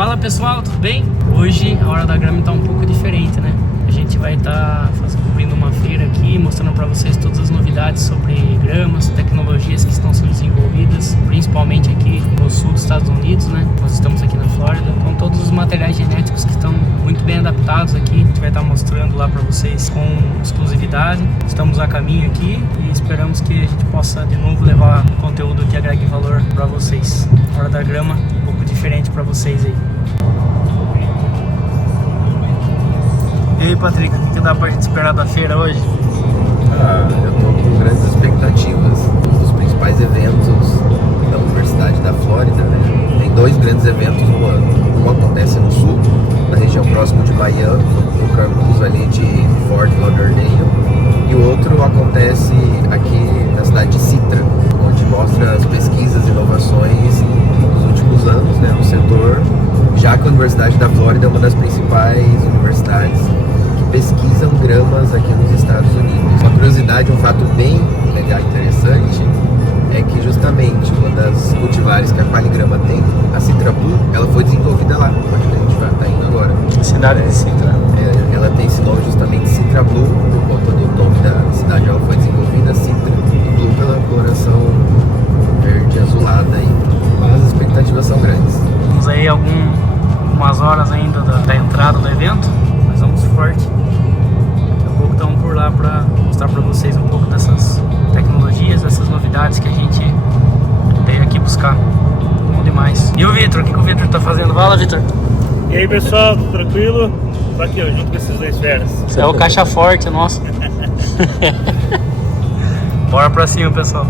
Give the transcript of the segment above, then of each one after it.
Fala pessoal, tudo bem? Hoje a Hora da Grama está um pouco diferente, né? A gente vai estar cobrindo uma feira aqui, mostrando para vocês todas as novidades sobre gramas, tecnologias que estão sendo desenvolvidas, principalmente aqui no sul dos Estados Unidos, né? Nós estamos aqui na Flórida, então todos os materiais genéticos que estão muito bem adaptados aqui, a gente vai estar mostrando lá para vocês com exclusividade. Estamos a caminho aqui e esperamos que a gente possa de novo levar conteúdo que agregue valor para vocês. Hora da Grama, um pouco diferente para vocês aí. E aí, Patrick, o que dá pra gente esperar da feira hoje? Eu tô com grandes expectativas. Um dos principais eventos da Universidade da Flórida, né? Tem dois grandes eventos no ano. Um acontece no sul, na região próxima de Miami, no campus ali de Fort Lauderdale. E o outro acontece aqui na cidade de Citra, onde mostra as pesquisas e inovações dos últimos anos, né, no setor, já que a Universidade da Flórida é uma das principais universidades que pesquisam gramas aqui nos Estados Unidos. Uma curiosidade, um fato bem legal e interessante, é que justamente uma das cultivares que a Qualigrama tem, a Citra Blue, ela foi desenvolvida lá, onde a gente vai estar indo agora. Cidade de Citra. Ela tem esse nome justamente Citra Blue, por conta do nome da cidade, ela foi desenvolvida Citra, e Blue pela coloração verde azulada aí. Mas as expectativas são grandes. Temos aí algumas horas ainda da entrada do evento, mas vamos forte. Daqui a pouco estamos por lá para mostrar para vocês um pouco dessas tecnologias, dessas novidades que a gente veio aqui buscar. Bom demais. E o Vitor, o que o Vitor está fazendo? Fala, Vitor. E aí, pessoal, tudo tranquilo? Tô aqui, ó, junto com esses dois feras. É o caixa forte nosso. Bora pra cima, pessoal.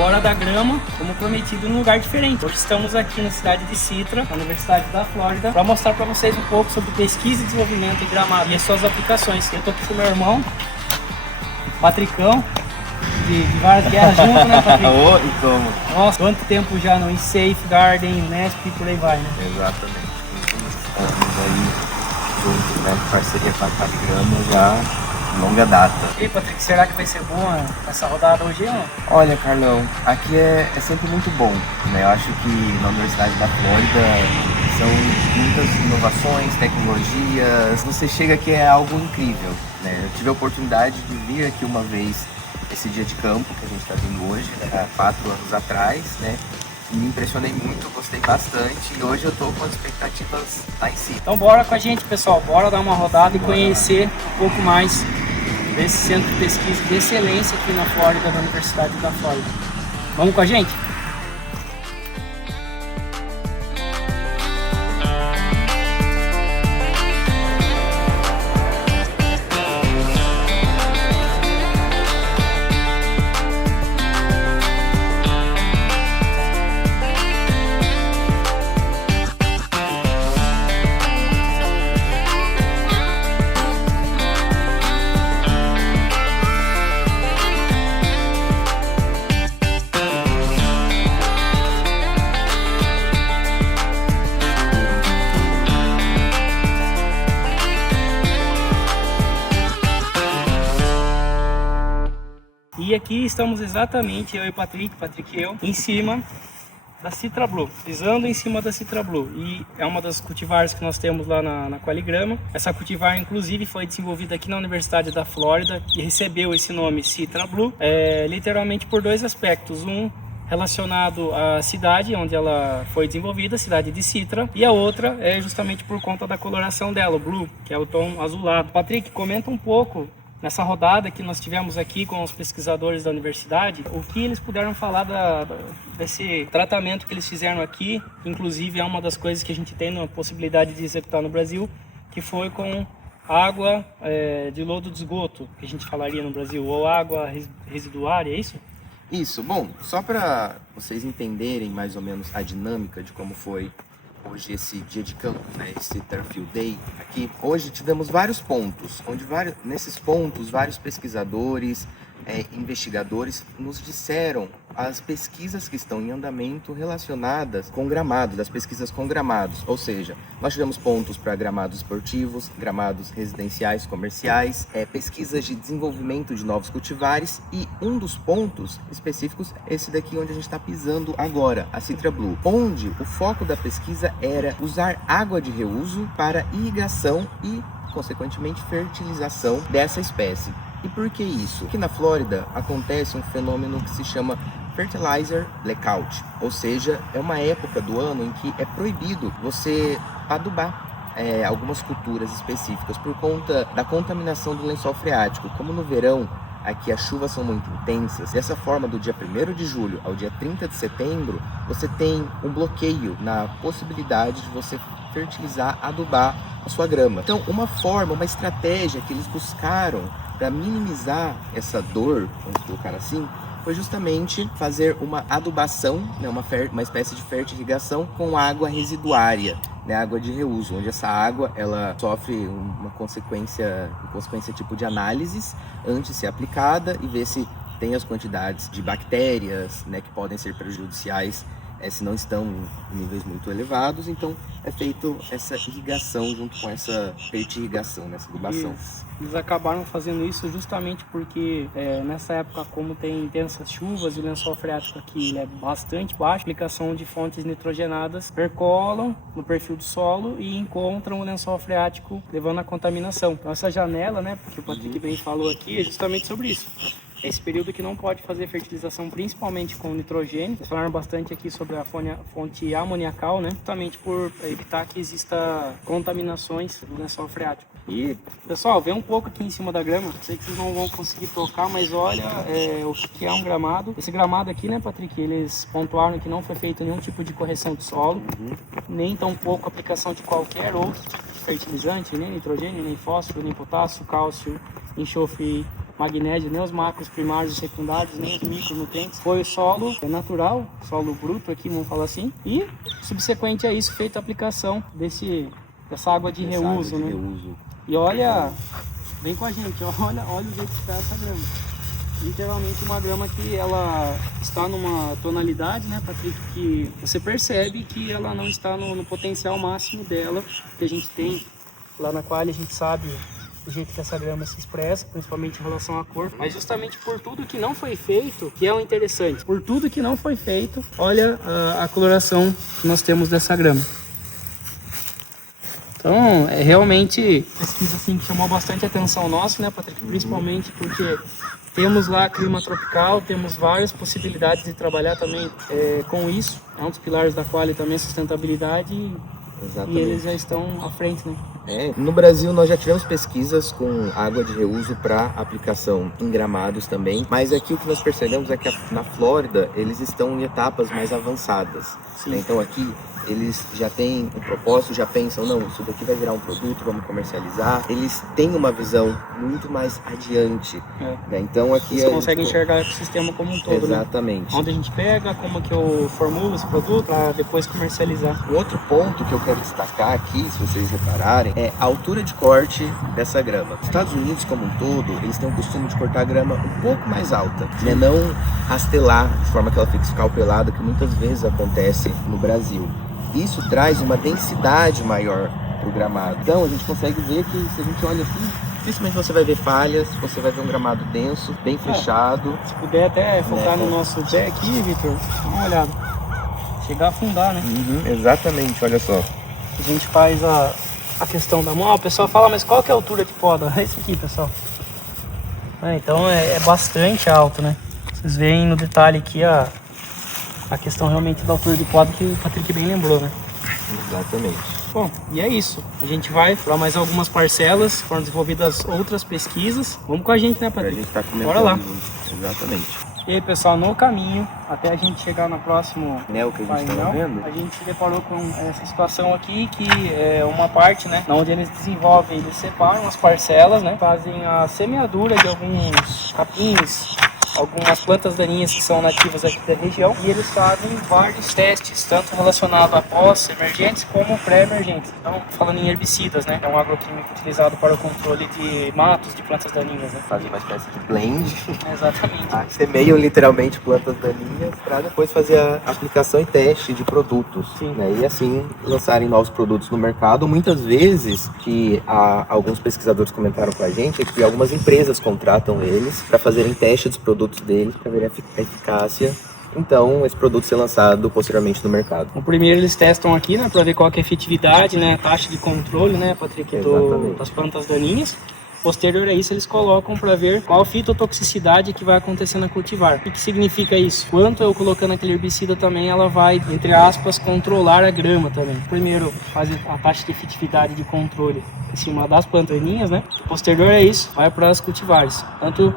Hora da Grama, como prometido, num lugar diferente. Hoje estamos aqui na cidade de Citra, na Universidade da Flórida, para mostrar para vocês um pouco sobre pesquisa e desenvolvimento em gramado e as suas aplicações. Eu tô aqui com meu irmão, Patricão, de várias guerras juntos, né, Patrick? E como? Nossa, quanto tempo já no Safe Garden, Unesp e por aí vai, né? Exatamente. Estamos aí juntos, né, em parceria com a Qualigrama já longa data. E aí, Patrick, será que vai ser boa essa rodada hoje, não? Olha, Carlão, aqui é sempre muito bom, né? Eu acho que na Universidade da Flórida são muitas inovações, tecnologias. Você chega aqui é algo incrível, né? Eu tive a oportunidade de vir aqui uma vez esse dia de campo que a gente está vindo hoje, há 4 anos atrás, né? E me impressionei muito, gostei bastante e hoje eu estou com as expectativas lá em cima. Então bora com a gente, pessoal, bora dar uma rodada e conhecer um pouco mais desse centro de pesquisa de excelência aqui na Flórida, da Universidade da Flórida. Vamos com a gente? E aqui estamos exatamente, eu e o Patrick e eu, em cima da Citra Blue, pisando em cima da Citra Blue. E é uma das cultivares que nós temos lá na Qualigrama. Essa cultivar, inclusive, foi desenvolvida aqui na Universidade da Flórida e recebeu esse nome Citra Blue, literalmente por dois aspectos. Um relacionado à cidade onde ela foi desenvolvida, a cidade de Citra, e a outra é justamente por conta da coloração dela, o blue, que é o tom azulado. Patrick, comenta um pouco nessa rodada que nós tivemos aqui com os pesquisadores da universidade, o que eles puderam falar desse tratamento que eles fizeram aqui, que inclusive é uma das coisas que a gente tem a possibilidade de executar no Brasil, que foi com água de lodo de esgoto, que a gente falaria no Brasil, ou água residuária, é isso? Isso, bom, só para vocês entenderem mais ou menos a dinâmica de como foi hoje esse dia de campo, né, esse Turffield Day aqui. Hoje tivemos vários pontos, onde nesses pontos vários pesquisadores, investigadores nos disseram as pesquisas que estão em andamento relacionadas com gramados, as pesquisas com gramados. Ou seja, nós tivemos pontos para gramados esportivos, gramados residenciais, comerciais, pesquisas de desenvolvimento de novos cultivares, e um dos pontos específicos é esse daqui onde a gente está pisando agora, a Citra Blue, onde o foco da pesquisa era usar água de reuso para irrigação e, consequentemente, fertilização dessa espécie. E por que isso? Porque na Flórida acontece um fenômeno que se chama Fertilizer Blackout, ou seja, é uma época do ano em que é proibido você adubar algumas culturas específicas por conta da contaminação do lençol freático. Como no verão, aqui as chuvas são muito intensas, dessa forma, do dia 1º de julho ao dia 30 de setembro, você tem um bloqueio na possibilidade de você fertilizar, adubar a sua grama. Então, uma estratégia que eles buscaram para minimizar essa dor, vamos colocar assim, foi justamente fazer uma adubação, né, uma espécie de fertirrigação com água residuária, né, água de reuso, onde essa água ela sofre uma consequência tipo de análises antes de ser aplicada e ver se tem as quantidades de bactérias, né, que podem ser prejudiciais se não estão em níveis muito elevados. Então é feito essa irrigação junto com essa fertirrigação, nessa adubação. Eles acabaram fazendo isso justamente porque nessa época, como tem intensas chuvas e o lençol freático aqui ele é bastante baixo, a aplicação de fontes nitrogenadas percolam no perfil do solo e encontram o lençol freático, levando à contaminação. Então essa janela, né, porque o Patrick bem falou aqui, é justamente sobre isso. Esse período que não pode fazer fertilização, principalmente com nitrogênio. Eles falaram bastante aqui sobre a fonte amoniacal, né? Justamente por evitar que exista contaminações do lençol freático. E, pessoal, vem um pouco aqui em cima da grama. Sei que vocês não vão conseguir tocar, mas olha o que é um gramado. Esse gramado aqui, né, Patrick? Eles pontuaram que não foi feito nenhum tipo de correção de solo, nem tampouco aplicação de qualquer outro tipo de fertilizante, nem nitrogênio, nem fósforo, nem potássio, cálcio, enxofre, magnésio, nem os macros primários e secundários, nem os micronutrientes. Foi o solo natural, solo bruto aqui, vamos falar assim. E, subsequente a isso, feita a aplicação dessa água de reuso, né? E olha, vem com a gente, olha o jeito que está essa grama. Literalmente uma grama que ela está numa tonalidade, né, Patrick, que você percebe que ela não está no potencial máximo dela, que a gente tem lá na qual a gente sabe o jeito que essa grama se expressa, principalmente em relação à cor, mas justamente por tudo que não foi feito, que é o interessante. Por tudo que não foi feito, olha a coloração que nós temos dessa grama. Então, é realmente pesquisa assim, que chamou bastante atenção nossa, né, Patrick? Principalmente porque temos lá clima tropical, temos várias possibilidades de trabalhar também com isso. É um dos pilares da Quali também, a sustentabilidade. Exatamente. E eles já estão à frente, né? No Brasil nós já tivemos pesquisas com água de reuso para aplicação em gramados também, mas aqui o que nós percebemos é que na Flórida eles estão em etapas mais avançadas. Né? Então aqui eles já têm um propósito, já pensam, não, isso daqui vai virar um produto, vamos comercializar. Eles têm uma visão muito mais adiante. Né? Então aqui eles conseguem enxergar o ecossistema como um todo. Exatamente. Né? Onde a gente pega, como que eu formulo esse produto para depois comercializar. Um outro ponto que eu quero destacar aqui, se vocês repararem, é a altura de corte dessa grama. Os Estados Unidos como um todo, eles têm o costume de cortar a grama um pouco mais alta, né? Não rastelar de forma que ela fique escalpelada, que muitas vezes acontece no Brasil. Isso traz uma densidade maior para o gramado. Então a gente consegue ver que, se a gente olha aqui, dificilmente você vai ver falhas, você vai ver um gramado denso, bem fechado. Se puder até focar no nosso pé aqui, Vitor, dá uma olhada. Chegar a afundar, né? Exatamente, olha só. A gente faz a questão da mão. O pessoal fala, mas qual que é a altura de poda? Esse aqui, pessoal. Então é bastante alto, né? Vocês veem no detalhe aqui a questão realmente da altura de poda que o Patrick bem lembrou, né? Exatamente. Bom, e é isso. A gente vai para mais algumas parcelas, foram desenvolvidas outras pesquisas. Vamos com a gente, né, Patrick? A gente tá comentando. Bora lá. Exatamente. E aí, pessoal, no caminho, até a gente chegar no próximo painel que a gente estava vendo, a gente deparou com essa situação aqui, que é uma parte, né, onde eles desenvolvem, eles separam as parcelas, né, fazem a semeadura de alguns capins, algumas plantas daninhas que são nativas aqui da região e eles fazem vários testes, tanto relacionado a pós-emergentes como pré-emergentes. Então, falando em herbicidas, né? É um agroquímico utilizado para o controle de matos, de plantas daninhas, né? Fazem uma espécie de blend. Exatamente. Semeiam literalmente plantas daninhas para depois fazer a aplicação e teste de produtos. Sim. Né? E assim lançarem novos produtos no mercado. Muitas vezes, que alguns pesquisadores comentaram com a gente, é que algumas empresas contratam eles para fazerem teste dos produtos deles para ver a eficácia. Então, esse produto ser lançado posteriormente no mercado. O primeiro eles testam aqui, né, para ver qual que é a efetividade, né, a taxa de controle, né, Patrick, das plantas daninhas. Posterior a isso, eles colocam para ver qual fitotoxicidade que vai acontecer na cultivar. O que significa isso? Quanto eu colocando aquele herbicida também, ela vai, entre aspas, controlar a grama também. Primeiro, faz a taxa de efetividade de controle em cima das plantas daninhas, né? Posterior a isso, vai para as cultivares. Tanto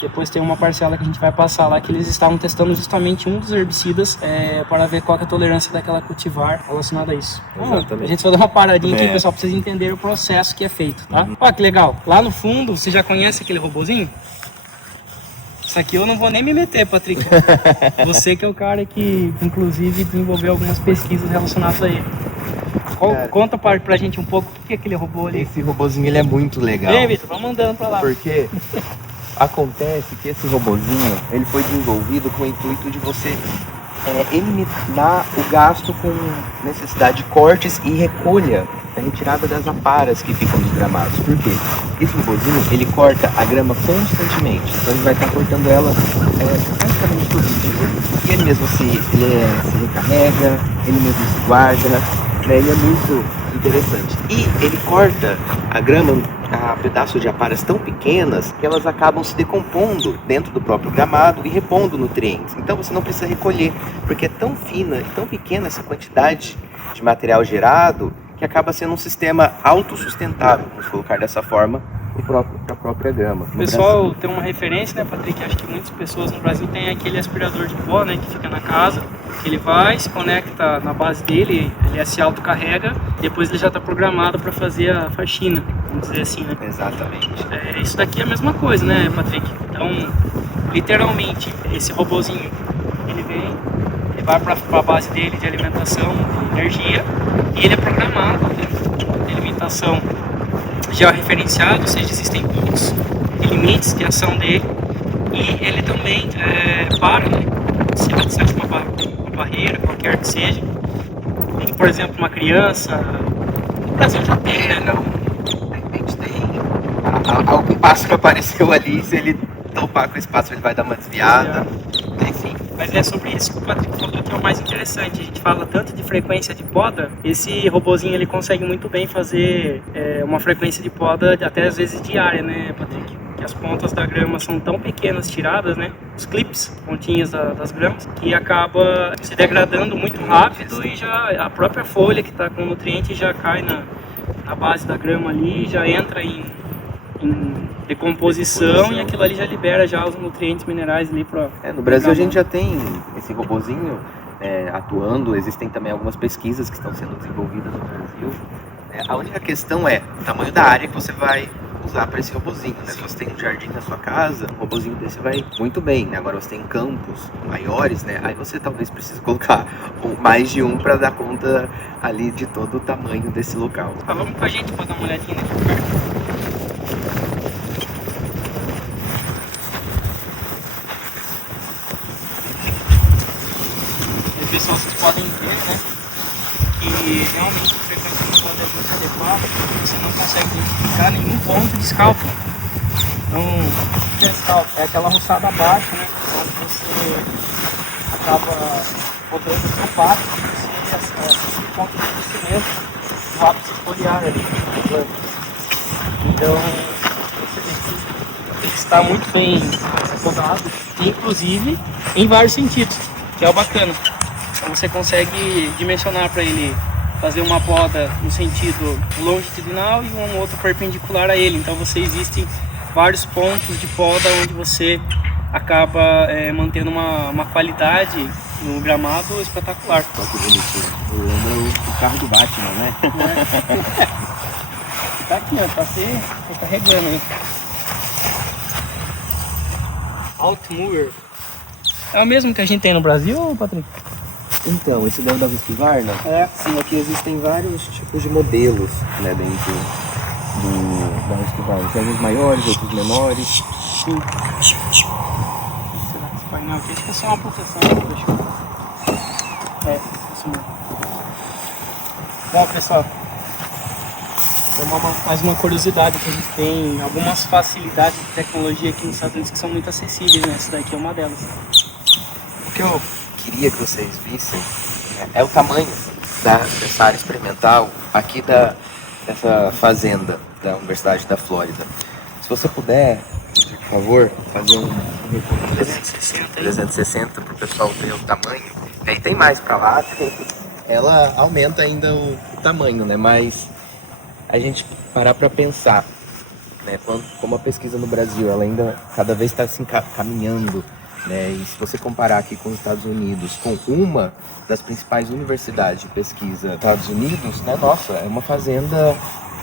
depois tem uma parcela que a gente vai passar lá que eles estavam testando justamente um dos herbicidas para ver qual que é a tolerância daquela cultivar relacionada a isso. Então, a gente só dá uma paradinha aqui, pessoal, para vocês entenderem o processo que é feito, tá? Olha que legal. Lá no fundo, você já conhece aquele robozinho? Isso aqui eu não vou nem me meter, Patrick. Você que é o cara que, inclusive, desenvolveu algumas pesquisas relacionadas a ele. Conta pra gente um pouco o que é aquele robô ali. Esse robozinho ele é muito legal. Vem, Vitor, vamos andando pra lá. Porque acontece que esse robozinho ele foi desenvolvido com o intuito de você eliminar o gasto com necessidade de cortes e recolha, a retirada das aparas que ficam dos gramados. Por quê? Esse robozinho ele corta a grama constantemente, então ele vai estar cortando ela praticamente todo dia. E ele mesmo se recarrega, ele mesmo se guarda, né? Ele é muito interessante. E ele corta a grama a pedaços de aparas tão pequenas que elas acabam se decompondo dentro do próprio gramado e repondo nutrientes. Então você não precisa recolher, porque é tão fina e tão pequena essa quantidade de material gerado que acaba sendo um sistema autossustentável, vamos colocar dessa forma, para a própria grama. O pessoal tem uma referência, né, Patrick? Acho que muitas pessoas no Brasil têm aquele aspirador de pó, né, que fica na casa. Ele vai, se conecta na base dele, ele se autocarrega, depois ele já está programado para fazer a faxina, vamos dizer assim, né? Exatamente. Isso daqui é a mesma coisa, né, Patrick? Então, literalmente, esse robozinho, ele vai para a base dele de alimentação, de energia, e ele é programado de alimentação já referenciado, ou seja, existem pontos e limites de ação dele, e ele também para, né, se vai de uma barreira, qualquer que seja, como por exemplo uma criança, no Brasil já tem, né? De repente tem algum pássaro apareceu ali, se ele topar com esse pássaro ele vai dar uma desviada, enfim. Mas é sobre isso que o Patrick falou que é o mais interessante. A gente fala tanto de frequência de poda, esse robozinho ele consegue muito bem fazer uma frequência de poda até às vezes diária, né, Patrick? Que as pontas da grama são tão pequenas tiradas, né, os clips, pontinhas das gramas, que acaba se degradando muito rápido e já a própria folha que está com o nutriente já cai na base da grama ali, já entra em decomposição e aquilo ali já libera já os nutrientes minerais ali para... No Brasil a gente já tem esse robozinho atuando, existem também algumas pesquisas que estão sendo desenvolvidas no Brasil. A única questão é o tamanho da área que você vai usar para esse robozinho, né? Se você tem um jardim na sua casa, um robozinho desse vai muito bem, né? Agora você tem campos maiores, né? Aí você talvez precise colocar mais de um para dar conta ali de todo o tamanho desse local. Vamos com a gente para dar uma olhadinha aqui perto. Pessoal, vocês podem ver, né, que realmente a frequência de poda é muito adequada, você não consegue identificar nenhum ponto de escalpo. Então, o que é escalpo? É aquela roçada abaixo, né, onde você acaba podendo ter um pato e você ponto de crescimento do ápice foliar ali na planta. Então, você tem que estar muito bem podado, inclusive em vários sentidos, que é o bacana. Então você consegue dimensionar para ele fazer uma poda no sentido longitudinal e um outro perpendicular a ele. Então existem vários pontos de poda onde você acaba mantendo uma qualidade no gramado espetacular. Só que bonitinho. Eu lembro o carro do Batman, né? Tá aqui, ó, tá se recarregando aí. Altmoer. É o mesmo que a gente tem no Brasil, Patrick? Então, esse daí é o da Husqvarna? É. Sim, aqui existem vários tipos de modelos, né, dentro da Husqvarna. Tem alguns maiores, outros menores. Sim. Será que esse painel aqui? Acho que é só uma proteção, é, isso mesmo. Bom, pessoal, mais uma curiosidade que a gente tem algumas facilidades de tecnologia aqui nos Estados Unidos que são muito acessíveis, né? Essa daqui é uma delas. O que eu queria que vocês vissem, né, é o tamanho dessa área experimental aqui dessa fazenda da Universidade da Flórida. Se você puder, por favor, fazer um 360 para o pessoal ver o tamanho. E aí tem mais para lá, ela aumenta ainda o tamanho, né? Mas a gente parar para pensar, né, como a pesquisa no Brasil, ela ainda cada vez está se caminhando, né? E se você comparar aqui com os Estados Unidos, com uma das principais universidades de pesquisa dos Estados Unidos, né? Nossa, é uma fazenda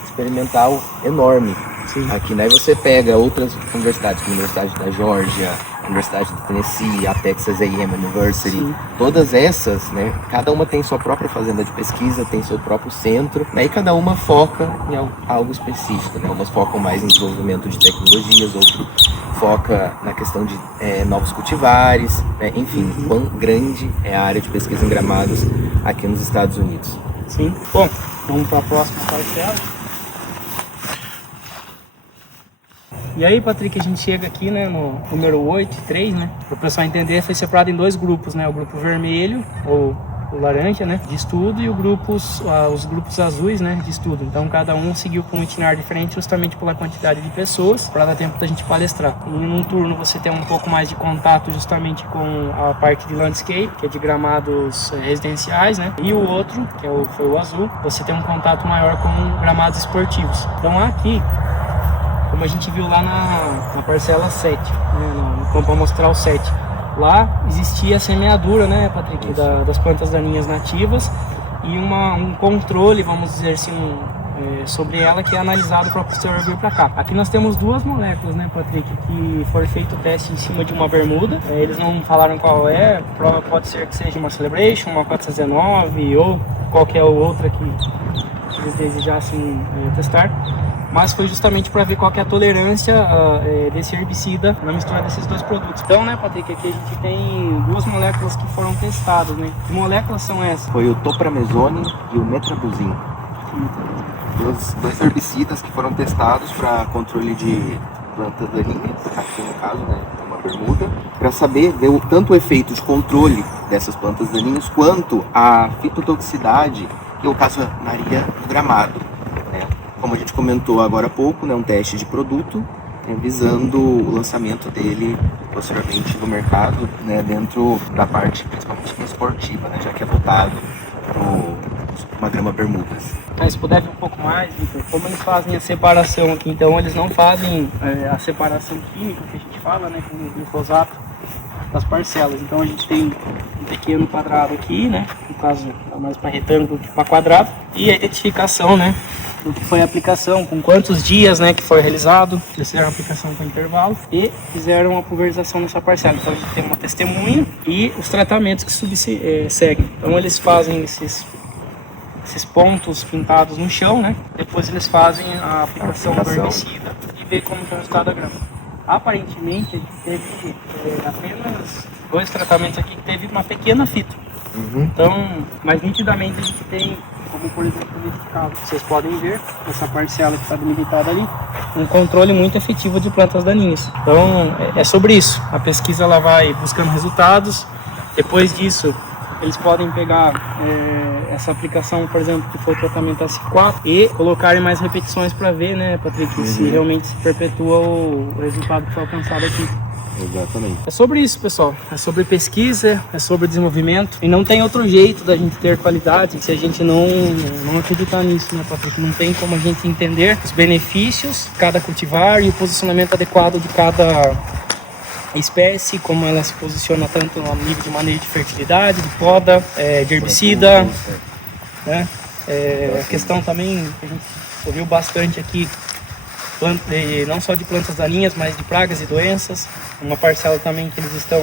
experimental enorme. Sim. Aqui, né? Você pega outras universidades, como a Universidade da Geórgia, a Universidade de Tennessee, a Texas A&M University, Sim. todas essas, né? Cada uma tem sua própria fazenda de pesquisa, tem seu próprio centro, né? E cada uma foca em algo específico, né? Umas focam mais em desenvolvimento de tecnologias, outras foca na questão de novos cultivares, né? Enfim, quão grande é a área de pesquisa em gramados aqui nos Estados Unidos. Sim. Bom, vamos para a próxima parcela. E aí, Patrick, a gente chega aqui, né, no número 8 e 3, né? Para o pessoal entender, foi separado em dois grupos, né? O grupo vermelho, ou o laranja, né, de estudo, e os grupos azuis, né, de estudo. Então, cada um seguiu com um itinerário diferente, justamente pela quantidade de pessoas, para dar tempo da gente palestrar. E num turno você tem um pouco mais de contato justamente com a parte de landscape, que é de gramados residenciais, né? E o outro, que foi o azul, você tem um contato maior com gramados esportivos. Então, aqui, como a gente viu lá na parcela 7, né, no campo amostral 7, lá existia a semeadura, né, Patrick, das plantas daninhas nativas e um controle, vamos dizer assim, sobre ela, que é analisado para posterior vir para cá. Aqui nós temos duas moléculas, né, Patrick, que foi feito o teste em cima de uma bermuda. Eles não falaram qual é, pode ser que seja uma Celebration, uma 419 ou qualquer outra que eles desejassem testar. Mas foi justamente para ver qual que é a tolerância desse herbicida na mistura desses dois produtos. Então, né, Patrick, aqui a gente tem duas moléculas que foram testadas, né? Que moléculas são essas? Foi o topramezone e o metrabuzin. Dois herbicidas que foram testados para controle de plantas daninhas, aqui no caso, né, uma bermuda, para saber ver tanto o efeito de controle dessas plantas daninhas quanto a fitotoxicidade que ocasionaria no gramado. Como a gente comentou agora há pouco, né, um teste de produto, visando o lançamento dele posteriormente no mercado, né, dentro da parte principalmente esportiva, né, já que é voltado para uma grama bermudas. Se puder ver um pouco mais, Victor, como eles fazem a separação aqui, então eles não fazem a separação química que a gente fala, né, com o glifosato das parcelas. Então a gente tem um pequeno quadrado aqui, né, no caso é mais para retângulo que para quadrado, e a identificação, né, do que foi a aplicação, com quantos dias, né, que foi realizado. Eles fizeram a aplicação com intervalo e fizeram a pulverização nessa parcela. Então a gente tem uma testemunha e os tratamentos que seguem. Então eles fazem esses pontos pintados no chão, né? Depois eles fazem a aplicação do herbicida e vê como que é o estado da grama. Aparentemente a gente teve apenas 2 tratamentos aqui que teve uma pequena fito. Então, mas nitidamente a gente tem, como por exemplo verificado, vocês podem ver essa parcela que está delimitada ali, um controle muito efetivo de plantas daninhas. Então é sobre isso, a pesquisa ela vai buscando resultados. Depois disso eles podem pegar essa aplicação, por exemplo, que foi o tratamento S4 e colocarem mais repetições para ver, né, Patrick, se realmente se perpetua o resultado que foi alcançado aqui. Exatamente. É sobre isso, pessoal. É sobre pesquisa, é sobre desenvolvimento. E não tem outro jeito da gente ter qualidade se a gente não acreditar nisso, né, Patrick? Não tem como a gente entender os benefícios de cada cultivar e o posicionamento adequado de cada espécie, como ela se posiciona tanto no nível de manejo de fertilidade, de poda, de herbicida, né? A questão também que a gente ouviu bastante aqui não só de plantas daninhas, mas de pragas e doenças. Uma parcela também que eles estão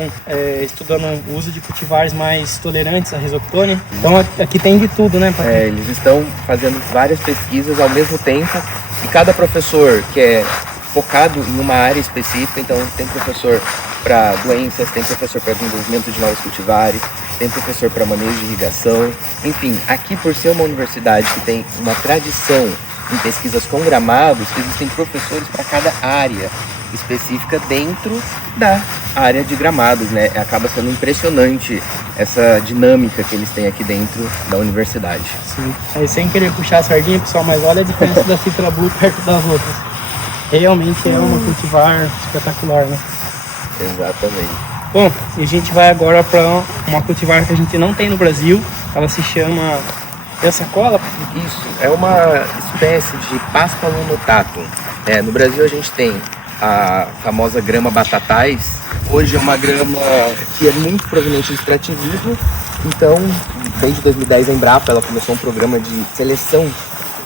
estudando o uso de cultivares mais tolerantes à risoctônia. Então aqui tem de tudo, né, Patrick? Eles estão fazendo várias pesquisas ao mesmo tempo e cada professor que é focado em uma área específica, então tem professor para doenças, tem professor para desenvolvimento de novos cultivares, tem professor para manejo de irrigação, enfim, aqui por ser uma universidade que tem uma tradição em pesquisas com gramados, existem professores para cada área específica dentro da área de gramados, né? Acaba sendo impressionante essa dinâmica que eles têm aqui dentro da universidade. Sim. Aí, sem querer puxar a sardinha, pessoal, mas olha a diferença da Citra Blue perto das outras. Realmente é uma cultivar espetacular, né? Exatamente. Bom, e a gente vai agora para uma cultivar que a gente não tem no Brasil. Ela se chama Pensacola. Isso, é uma espécie de Paspalum notatum. No Brasil a gente tem a famosa grama batatais. Hoje é uma grama que é muito proveniente do extrativismo. Então, desde 2010 a Embrapa ela começou um programa de seleção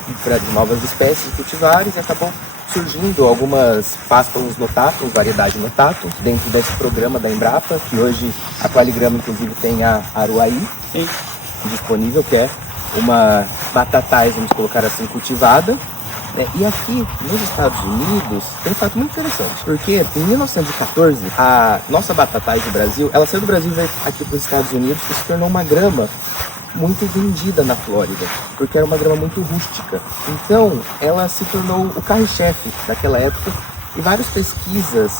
de novas espécies de cultivares e acabou surgindo algumas Paspalum notatum, variedade notatum, dentro desse programa da Embrapa, que hoje a Qualigrama inclusive tem a Aruaí disponível, que é uma batatais, vamos colocar assim, cultivada. E aqui nos Estados Unidos tem um fato muito interessante, porque em 1914 a nossa batatais do Brasil, ela saiu do Brasil e veio aqui para os Estados Unidos e se tornou uma grama muito vendida na Flórida, porque era uma grama muito rústica. Então ela se tornou o carro-chefe daquela época e várias pesquisas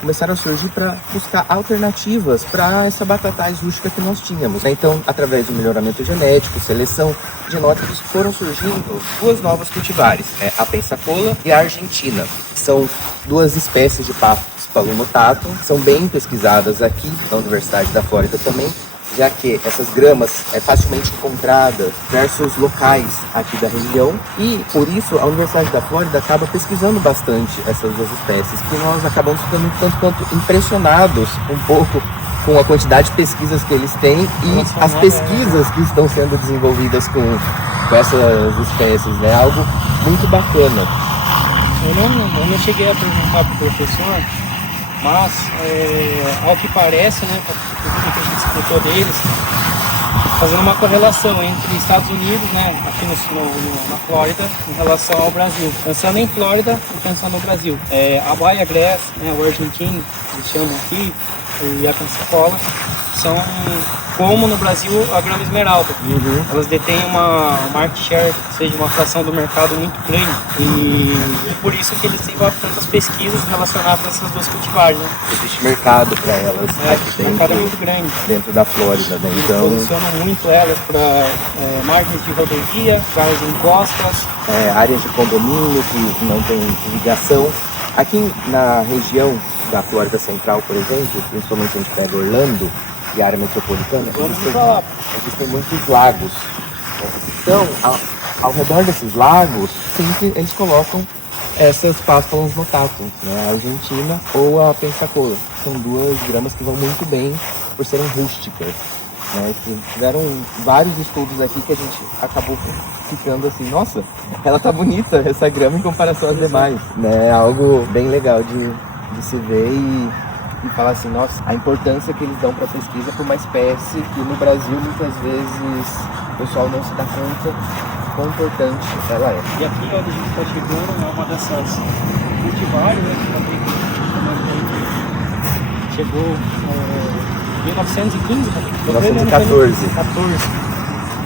começaram a surgir para buscar alternativas para essa batatais rústica que nós tínhamos. Então, através do melhoramento genético, seleção genótipos, foram surgindo duas novas cultivares, a Pensacola e a Argentina. São duas espécies de Paspalum notatum, são bem pesquisadas aqui na Universidade da Flórida também, já que essas gramas é facilmente encontrada em diversos locais aqui da região e por isso a Universidade da Flórida acaba pesquisando bastante essas duas espécies, que nós acabamos ficando tanto quanto impressionados um pouco com a quantidade de pesquisas que eles têm e as pesquisas que estão sendo desenvolvidas com essas espécies, né? Algo muito bacana. Eu não cheguei a perguntar para o professor, mas ao que parece, né, tudo que a gente escutou deles, fazendo uma correlação entre Estados Unidos, né, aqui na Flórida, em relação ao Brasil. Pensando em Flórida e pensando no Brasil. A Baia Grass, né, o Argentino, eles chamam aqui, e a Pensacola, são, como no Brasil, a grama esmeralda. Elas detêm uma market share, ou seja, uma fração do mercado muito grande. E por isso que eles desenvolvem tantas pesquisas relacionadas a essas duas cultivares, né? Existe mercado para elas aqui o mercado é muito grande. dentro da Flórida, né? Eles Então, posicionam muito elas para margens de rodovia, áreas em costas. áreas de condomínio que não tem irrigação. Aqui na região da Central, por exemplo, principalmente onde pega Orlando e a área metropolitana, existem muitos lagos. Então, ao redor desses lagos, sempre eles colocam essas Paspalum notatum, né? A Argentina ou a Pensacola. São duas gramas que vão muito bem por serem rústicas. Né? Tiveram vários estudos aqui que a gente acabou ficando assim, nossa, ela tá bonita, essa grama em comparação às demais. Né? Algo bem legal de se ver e falar assim, nossa, a importância que eles dão para a pesquisa por uma espécie que no Brasil muitas vezes o pessoal não se dá conta quão importante ela é. E aqui onde a gente está chegando é uma dessas cultivares, né, que chegou em 1915, 1914.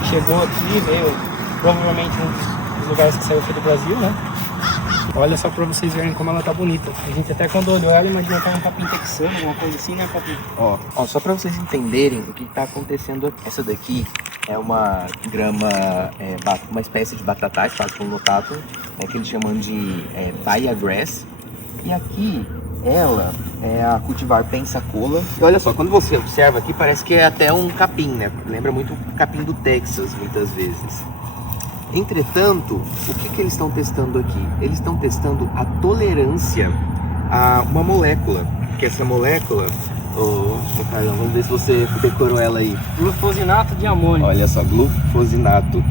Chegou aqui, veio provavelmente um dos lugares que saiu aqui do Brasil, né? Olha só pra vocês verem como ela tá bonita. A gente até quando olhou ela imaginou que era um capim texano, alguma coisa assim, né, Capim? Ó, só pra vocês entenderem o que tá acontecendo aqui. Essa daqui é uma grama, uma espécie de batatais, Paspalum notatum, que eles chamam de Baia Grass. E aqui, ela é a cultivar Pensacola. E olha só, quando você observa aqui, parece que é até um capim, né? Lembra muito o capim do Texas, muitas vezes. Entretanto, o que eles estão testando aqui? Eles estão testando a tolerância a uma molécula. Que essa molécula... Carlão, vamos ver se você decorou ela aí. Glufosinato de amônio. Olha só, glufosinato.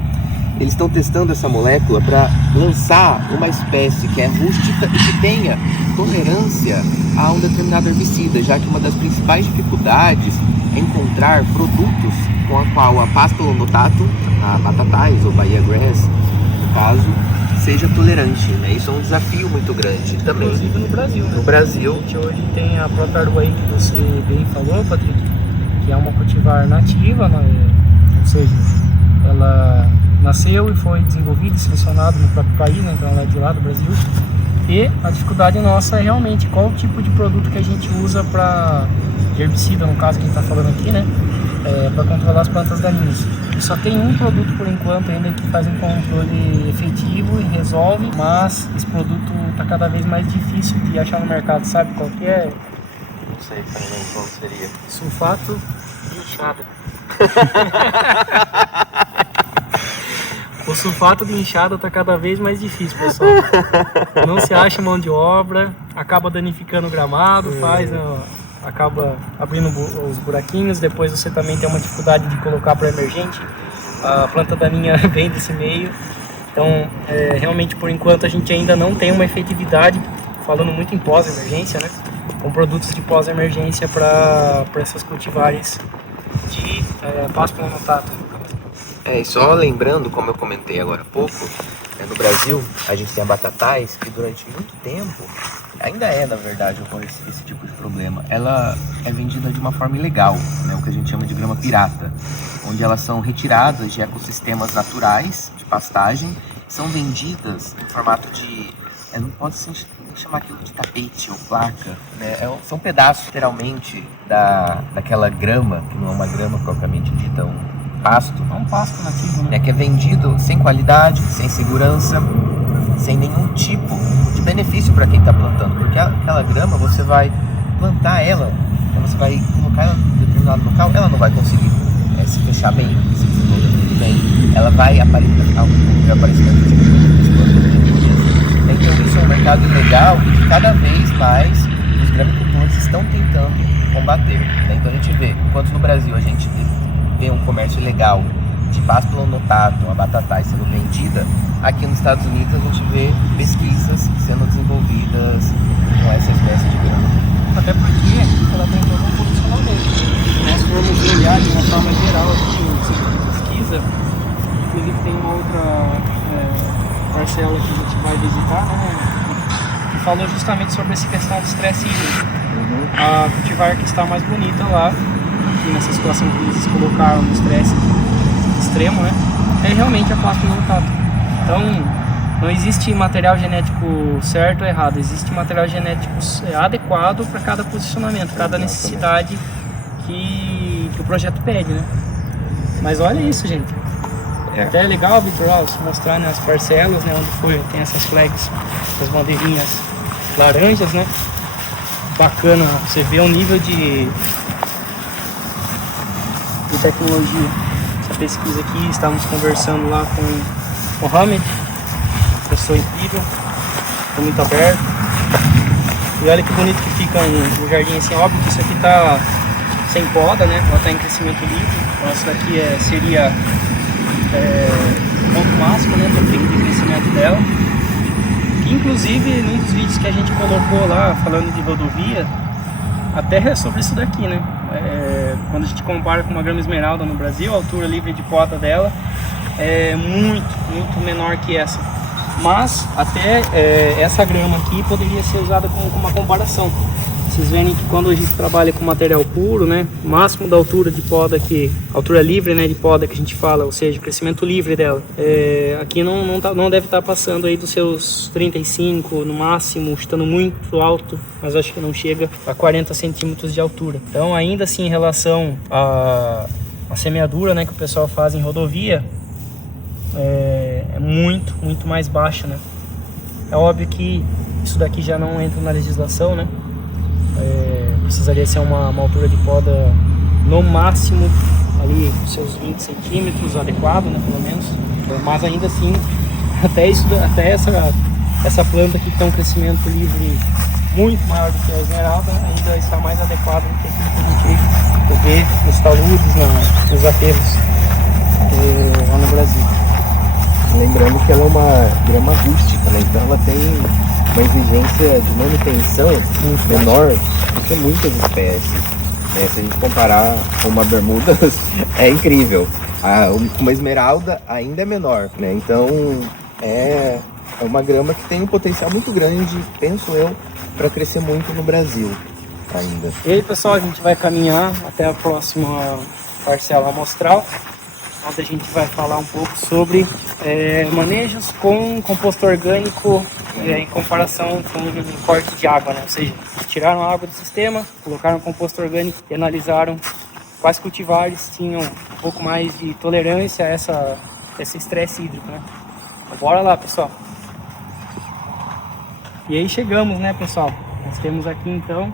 eles estão testando essa molécula para lançar uma espécie que é rústica e que tenha tolerância a um determinado herbicida, já que uma das principais dificuldades é encontrar produtos com a qual a Paspalum notatum, a batatais ou Bahia Grass, no caso, seja tolerante, né? Isso é um desafio muito grande também. Inclusive no Brasil, né? No Brasil. A gente hoje tem a própria Aruaí que você bem falou, Patrick, que é uma cultivar nativa, né? Ou seja, ela nasceu e foi desenvolvida e selecionada no próprio país, né? Então ela é de lá do Brasil. E a dificuldade nossa é realmente qual o tipo de produto que a gente usa para herbicida, no caso que a gente está falando aqui, né? Para controlar as plantas daninhas. E só tem um produto por enquanto ainda que faz um controle efetivo e resolve, mas esse produto está cada vez mais difícil de achar no mercado, sabe qual que é? Não sei também qual seria. Sulfato de enxada. O sulfato de enxada está cada vez mais difícil, pessoal. Não se acha mão de obra, acaba danificando o gramado, acaba abrindo os buraquinhos. Depois você também tem uma dificuldade de colocar para emergente. A planta daninha vem desse meio. Então, realmente, por enquanto, a gente ainda não tem uma efetividade, falando muito em pós-emergência, né? Com produtos de pós-emergência para essas cultivares de Paspalum notatum. E só lembrando, como eu comentei agora há pouco, no Brasil a gente tem a batatais que durante muito tempo, ainda na verdade, ocorre esse tipo de problema. Ela é vendida de uma forma ilegal, né, o que a gente chama de grama pirata, onde elas são retiradas de ecossistemas naturais de pastagem, são vendidas em formato de, não pode nem chamar aquilo de tapete ou placa, né, são pedaços literalmente daquela grama, que não é uma grama propriamente dita, pasto. É um pasto nativo, né? Que é vendido sem qualidade, sem segurança, sem nenhum tipo de benefício para quem está plantando, porque aquela grama você vai plantar ela, você vai colocar ela em determinado local, ela não vai conseguir se fechar bem, se desenvolver muito bem, ela vai aparecer aparecimento de muitas plantas daninhas. Então isso é um mercado ilegal e que cada vez mais os gramicultores estão tentando combater. Então a gente vê, enquanto no Brasil a gente vê um comércio ilegal de Paspalum notatum, a batatais sendo vendida, aqui nos Estados Unidos a gente vê pesquisas sendo desenvolvidas com essa espécie de grama. Até porque ela tem todo um posicionamento. Se nós formos olhar de uma forma geral aqui no centro de pesquisa, inclusive tem uma outra parcela que a gente vai visitar, né, que falou justamente sobre essa questão do estresse hídrico. A cultivar que está mais bonita lá, aqui nessa situação que eles colocaram no estresse extremo, né, é realmente a Paspalum notatum. Então, não existe material genético certo ou errado, existe material genético adequado para cada posicionamento, cada necessidade que o projeto pede, né? Mas olha isso, gente. Até é legal, Vitor, mostrar, né, as parcelas, né, onde tem essas flags, essas bandeirinhas laranjas, né? Bacana, você vê o nível de tecnologia. Essa pesquisa aqui, estávamos conversando lá com o Mohamed, pessoa incrível, foi muito aberto. E olha que bonito que fica um jardim assim, óbvio que isso aqui tá sem poda, né? Ela tá em crescimento livre. Então essa daqui seria o ponto máximo, né, do pico de crescimento dela. Inclusive, num dos vídeos que a gente colocou lá, falando de rodovia, até é sobre isso daqui, né? Quando a gente compara com uma grama esmeralda no Brasil, a altura livre de poda dela é muito menor que essa. Mas até essa grama aqui poderia ser usada como uma comparação. Vocês verem que quando a gente trabalha com material puro, né, o máximo da altura de poda aqui, altura livre, né, de poda que a gente fala, ou seja, o crescimento livre dela, aqui não deve estar passando aí dos seus 35, no máximo, estando muito alto, mas acho que não chega a 40 centímetros de altura. Então, ainda assim, em relação à semeadura, né, que o pessoal faz em rodovia, é muito mais baixa, né? É óbvio que isso daqui já não entra na legislação, né? Precisaria ser uma altura de poda no máximo ali seus 20 centímetros, adequado, né, pelo menos. Mas ainda assim, até essa planta aqui que tem um crescimento livre muito maior do que a esmeralda, ainda está mais adequado do que aquilo que a gente vê nos taludes, nos aterros lá no Brasil. Lembrando que ela é uma grama rústica, né? Então ela tem uma exigência de manutenção menor do que muitas espécies, né? Se a gente comparar com uma bermuda, é incrível. Uma esmeralda ainda é menor, né? Então é uma grama que tem um potencial muito grande, penso eu, para crescer muito no Brasil ainda. E aí, pessoal, a gente vai caminhar até a próxima parcela amostral, onde a gente vai falar um pouco sobre manejos com composto orgânico em comparação com corte de água, né? Ou seja, tiraram a água do sistema, colocaram composto orgânico e analisaram quais cultivares tinham um pouco mais de tolerância a esse estresse hídrico, né? Então, bora lá, pessoal! E aí chegamos, né, pessoal? Nós temos aqui então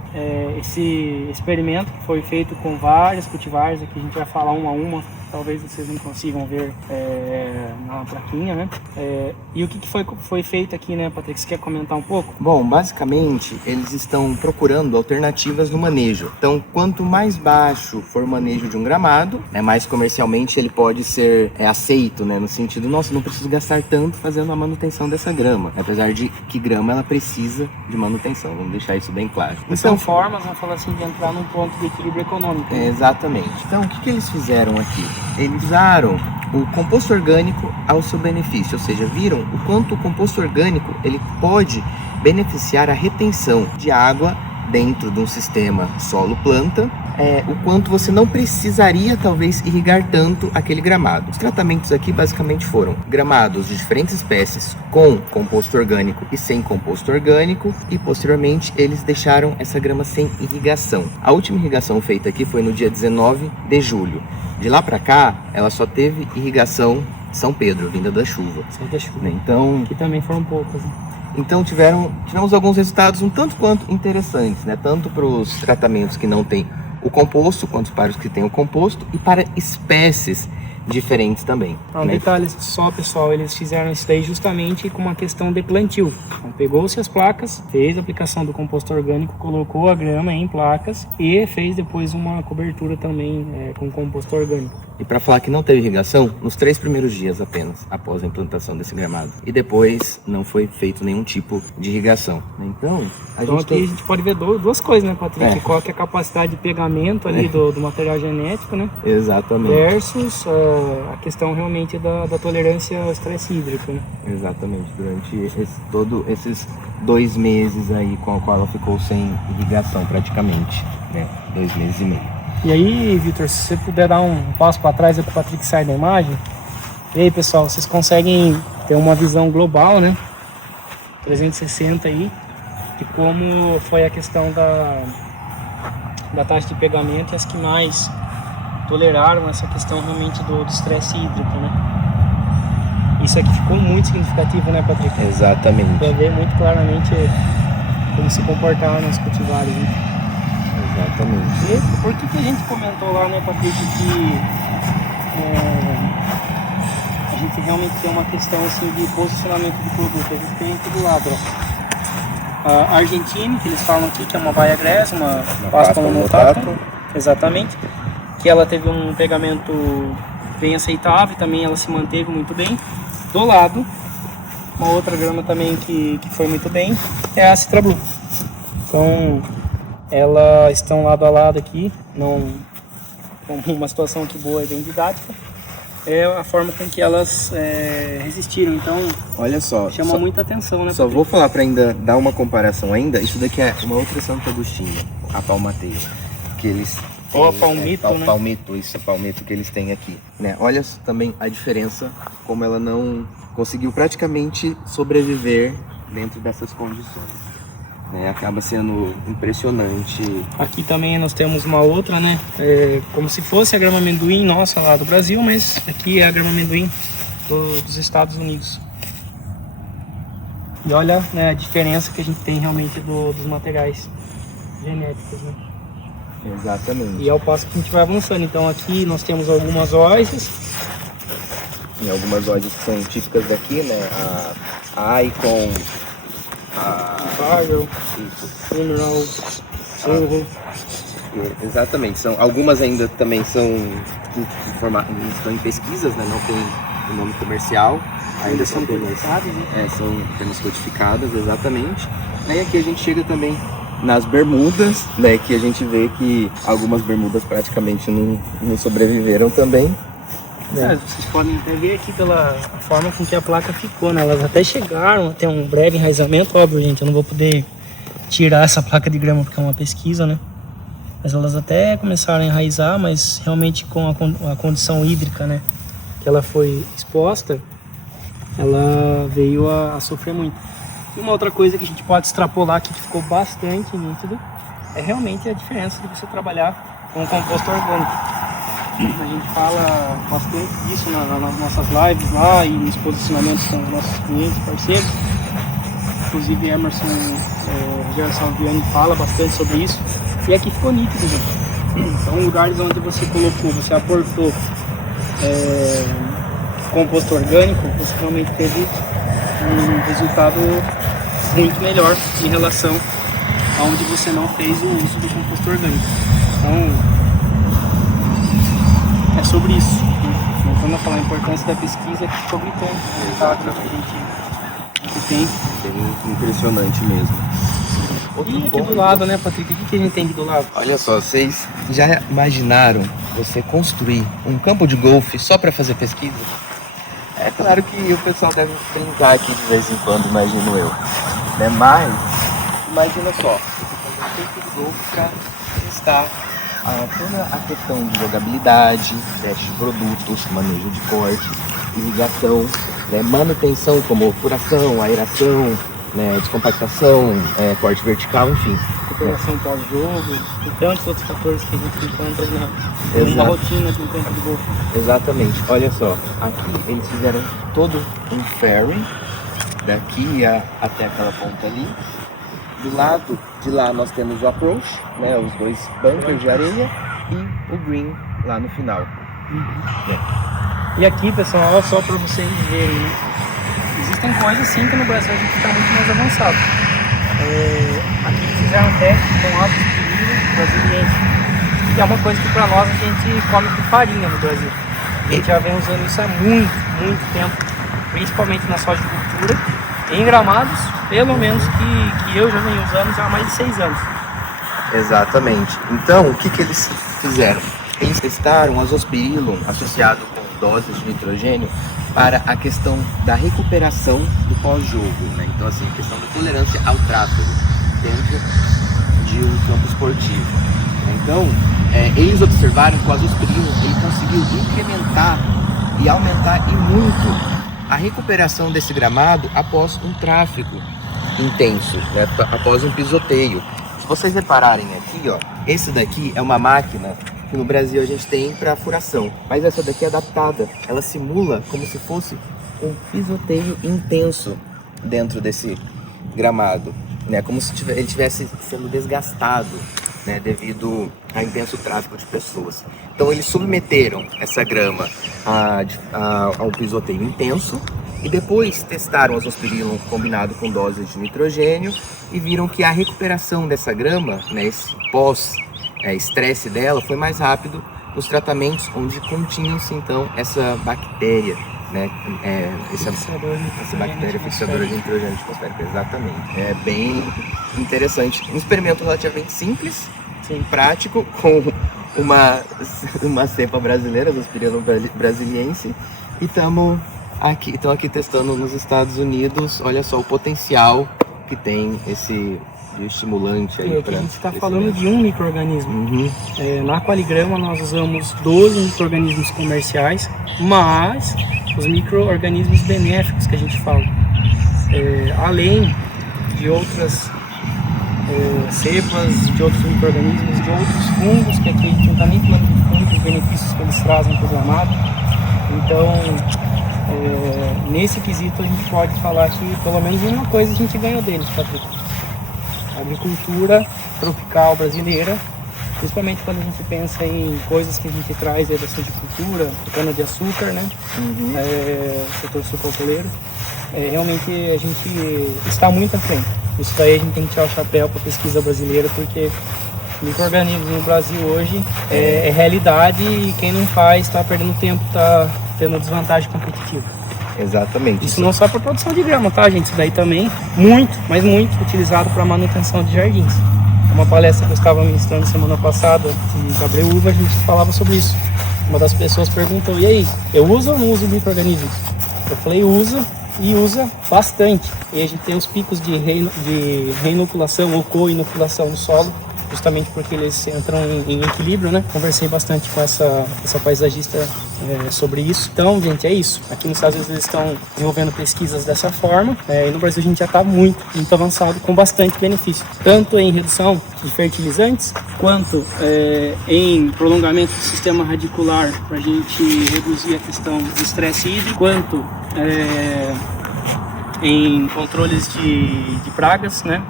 esse experimento que foi feito com vários cultivares. Aqui a gente vai falar uma a uma, talvez vocês não consigam ver na plaquinha, né? E o que foi feito aqui, né, Patrick? Você quer comentar um pouco? Bom, basicamente eles estão procurando alternativas no manejo. Então, quanto mais baixo for o manejo de um gramado, mais comercialmente ele pode ser aceito, né? No sentido, nossa, não preciso gastar tanto fazendo a manutenção dessa grama. Apesar de que grama ela precisa de manutenção, vamos deixar isso bem claro. Então, são formas, vamos falar assim, de entrar num ponto de equilíbrio econômico. Né? Exatamente. Então, o que eles fizeram aqui? Eles usaram o composto orgânico ao seu benefício, ou seja, viram o quanto o composto orgânico ele pode beneficiar a retenção de água dentro de um sistema solo-planta, o quanto você não precisaria talvez irrigar tanto aquele gramado. Os tratamentos aqui basicamente foram gramados de diferentes espécies com composto orgânico e sem composto orgânico, e posteriormente eles deixaram essa grama sem irrigação. A última irrigação feita aqui foi no dia 19 de julho. De lá para cá, ela só teve irrigação São Pedro, vinda da chuva. Então, que também foram poucas. Né? Então tivemos alguns resultados um tanto quanto interessantes, né? Tanto para os tratamentos que não tem o composto, quanto para os que têm o composto, e para espécies diferentes também. Um detalhe só, pessoal, eles fizeram isso daí justamente com uma questão de plantio. Então, pegou-se as placas, fez a aplicação do composto orgânico, colocou a grama em placas e fez depois uma cobertura também com composto orgânico. E para falar que não teve irrigação, nos 3 primeiros dias apenas, após a implantação desse gramado. E depois não foi feito nenhum tipo de irrigação. Então a gente pode ver duas coisas, né, Patrick? Qual que é a capacidade de pegamento ali do material genético, né? Exatamente. Versus a questão realmente da tolerância ao estresse hídrico, né? Exatamente. Durante todos esses 2 meses aí com a qual ela ficou sem irrigação praticamente. 2 meses e meio. E aí, Vitor, se você puder dar um passo para trás, para o Patrick sair da imagem. E aí, pessoal, vocês conseguem ter uma visão global, né? 360 aí, de como foi a questão da taxa de pegamento e as que mais toleraram essa questão realmente do estresse hídrico, né? Isso aqui ficou muito significativo, né, Patrick? Exatamente. Para ver muito claramente como se comportaram os cultivares, né? Exatamente. E por que a gente comentou lá, né, Patrick, que a gente realmente tem uma questão assim de posicionamento de produto? A gente tem aqui do lado, ó, a Argentina, que eles falam aqui que é uma baia grass, uma pasta monotato, exatamente, que ela teve um pegamento bem aceitável, também ela se manteve muito bem. Do lado, uma outra grama também que foi muito bem é a Citra Blue. Então, elas estão lado a lado aqui, com uma situação aqui boa e bem didática. É a forma com que elas resistiram, então olha só, chama muita atenção, né? Só vou falar para ainda dar uma comparação ainda, isso daqui é uma outra Santo Agostinho, a palmateia, que eles... Ou a palmito, né? Palmito, isso, a palmito que eles têm aqui, né? Olha também a diferença, como ela não conseguiu praticamente sobreviver dentro dessas condições. Acaba sendo impressionante. Aqui também nós temos uma outra, né? Como se fosse a grama amendoim nossa lá do Brasil, mas aqui é a grama amendoim dos Estados Unidos. E olha, né, a diferença que a gente tem realmente dos materiais genéticos, né? Exatamente. E ao passo que a gente vai avançando. Então aqui nós temos algumas ozes. E algumas ozes que são típicas daqui, né? A Icon, Farrell, Mineral, Silver. Exatamente, algumas ainda também estão em pesquisas, né? Não tem o nome comercial, Ainda são são codificadas, né? são penas codificadas, exatamente. Aí aqui a gente chega também nas bermudas, né, que a gente vê que algumas bermudas praticamente não sobreviveram também. Vocês podem até ver aqui pela forma com que a placa ficou, né? Elas até chegaram a ter um breve enraizamento, óbvio, gente, eu não vou poder tirar essa placa de grama porque é uma pesquisa, né? Mas elas até começaram a enraizar, mas realmente com a condição hídrica, né, que ela foi exposta, ela veio a sofrer muito. E uma outra coisa que a gente pode extrapolar aqui, que ficou bastante nítido, é realmente a diferença de você trabalhar com composto orgânico. A gente fala bastante disso nas nossas lives lá e nos posicionamentos com os nossos clientes, parceiros. Inclusive Emerson Rogério Salviani fala bastante sobre isso. E aqui ficou nítido, gente. Então, lugares onde você colocou, você aportou composto orgânico, você realmente teve um resultado muito melhor em relação a onde você não fez o uso do composto orgânico. Então, é sobre isso, né? Voltando a falar a importância da pesquisa que ficou gritando, o resultado que a gente tem. Bem impressionante mesmo. E aqui do lado, né, Patrick? O que a gente tem aqui do lado? Olha só, vocês já imaginaram você construir um campo de golfe só para fazer pesquisa? É claro que o pessoal deve brincar aqui de vez em quando, imagino eu. Né? Mas, imagina só, você fazer um campo de golfe para testar toda a questão de jogabilidade, teste de produtos, manejo de corte, irrigação, né, manutenção como furação, aeração, né, descompactação, corte vertical, enfim. Recuperação pós-jogo e tantos outros fatores que a gente encontra na rotina de um campo de golfe. Exatamente. Olha só, aqui eles fizeram todo um fairing, daqui até aquela ponta ali. Do lado de lá nós temos o approach, né, os dois bunkers de areia e o green lá no final. E aqui, pessoal, só para vocês verem, né? Existem coisas sim que no Brasil a gente está muito mais avançado. Aqui fizeram um teste com alto equilíbrio brasiliense, que é uma coisa que para nós a gente come com farinha no Brasil. A gente já vem usando isso há muito tempo, principalmente na soja de cultura, em gramados, pelo menos que eu já venho usando já há mais de 6 anos. Exatamente. Então, o que eles fizeram? Eles testaram azospirillum associado com doses de nitrogênio para a questão da recuperação do pós-jogo, né? Então, assim, a questão da tolerância ao tráfego dentro de um campo esportivo. Então, eles observaram que o azospirillum ele conseguiu incrementar e aumentar e muito a recuperação desse gramado após um tráfego intenso, né? Após um pisoteio. Se vocês repararem aqui, ó, esse daqui é uma máquina que no Brasil a gente tem para furação, mas essa daqui é adaptada, ela simula como se fosse um pisoteio intenso dentro desse gramado, né? Como se ele estivesse sendo desgastado, né? Devido a intenso tráfego de pessoas. Então eles submeteram essa grama a um pisoteio intenso e depois testaram o azospirillum combinado com doses de nitrogênio e viram que a recuperação dessa grama, né, esse estresse dela foi mais rápido nos tratamentos onde continham-se então essa bactéria, né, essa bactéria fixadora de nitrogênio atmosférico, exatamente. É bem interessante, um experimento relativamente simples, sim, prático, com uma cepa brasileira, Azospirillum brasiliense, e estão aqui testando nos Estados Unidos. Olha só o potencial que tem esse estimulante aí. A gente está falando de um micro-organismo. Na Qualigrama nós usamos 12 micro-organismos comerciais, mas os micro-organismos benéficos que a gente fala, além de outras cepas, de outros micro-organismos, de outros fungos, que aqui a gente não está nem falando de fungos, os benefícios que eles trazem para o gramado. Então, nesse quesito a gente pode falar que pelo menos uma coisa a gente ganhou deles, Patrick. A agricultura tropical brasileira, principalmente quando a gente pensa em coisas que a gente traz aí da sujicultura, cana-de-açúcar, né? Setor sucroalcooleiro, realmente a gente está muito à frente. Isso daí a gente tem que tirar o chapéu para a pesquisa brasileira, porque micro-organismos no Brasil hoje é realidade e quem não faz está perdendo tempo, está tendo desvantagem competitiva. Exatamente. Isso não só para produção de grama, tá, gente? Isso daí também muito, mas muito utilizado para manutenção de jardins. Uma palestra que eu estava ministrando semana passada de Cabreúva, a gente falava sobre isso. Uma das pessoas perguntou: e aí, eu uso ou não uso micro-organismos? Eu falei: usa, e usa bastante. E a gente tem os picos de reinoculação ou co-inoculação no solo, justamente porque eles entram em equilíbrio, né? Conversei bastante com essa paisagista sobre isso. Então, gente, é isso. Aqui nos Estados Unidos eles estão desenvolvendo pesquisas dessa forma, e no Brasil a gente já está muito avançado, com bastante benefício, tanto em redução de fertilizantes, quanto em prolongamento do sistema radicular, para a gente reduzir a questão do estresse hídrico, quanto em controles de pragas, né?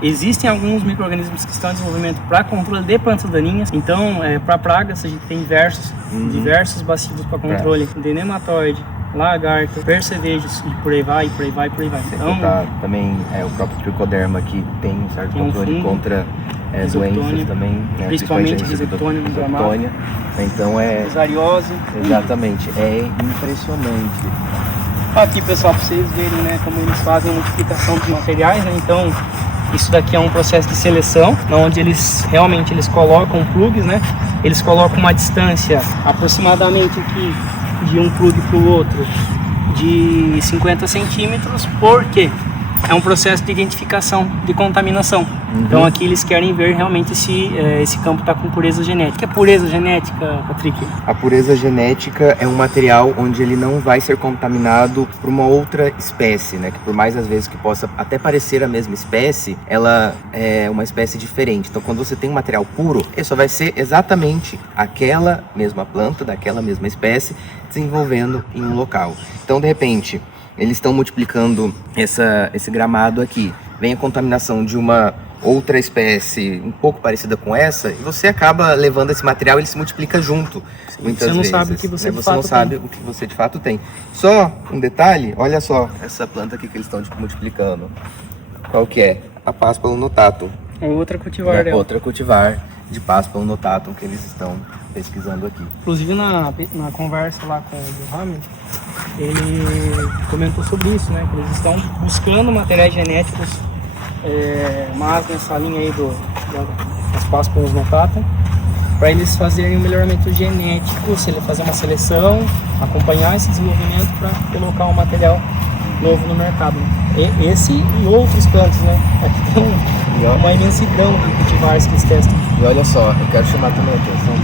Existem alguns micro-organismos que estão em desenvolvimento para controle de plantas daninhas. Então, para pragas, a gente tem diversos bacilos para controle de nematóide, lagarto, percevejos, e por aí vai. Então, também o próprio tricoderma, que tem um certo controle contra doenças também, né? Principalmente risoptônia no gramado. Então Fusariose. Exatamente, é impressionante. Aqui, pessoal, para vocês verem, né, como eles fazem a multiplicação dos materiais, né? Então, isso daqui é um processo de seleção, onde eles colocam plugs, né? Eles colocam uma distância aproximadamente aqui de um plug para o outro de 50 centímetros, porque é um processo de identificação de contaminação. Então aqui eles querem ver realmente se esse campo está com pureza genética. O que é pureza genética, Patrick? A pureza genética é um material onde ele não vai ser contaminado por uma outra espécie, né? Que por mais às vezes que possa até parecer a mesma espécie, ela é uma espécie diferente. Então quando você tem um material puro, ele só vai ser exatamente aquela mesma planta, daquela mesma espécie, desenvolvendo em um local. Então de repente, eles estão multiplicando esse gramado aqui. Vem a contaminação de uma outra espécie um pouco parecida com essa, e você acaba levando esse material, ele se multiplica junto. Muitas vezes. Você não sabe o que você de fato tem. Você não sabe o que você de fato tem. Só um detalhe, olha só essa planta aqui que eles estão multiplicando. Qual que é? A Paspalum notatum. É outra cultivar dela. Outra cultivar de Paspalum notatum que eles estão pesquisando aqui. Inclusive na conversa lá com o Mohamed, ele comentou sobre isso, né? Que eles estão buscando materiais genéticos, mas nessa linha aí das Paspalum notatum, para eles fazerem um melhoramento genético, se ele fazer uma seleção, acompanhar esse desenvolvimento para colocar um material novo no mercado. Esse e outros plantas, né? Aqui tem uma imensidão de cultivares que eles testam. E olha só, eu quero chamar também a atenção.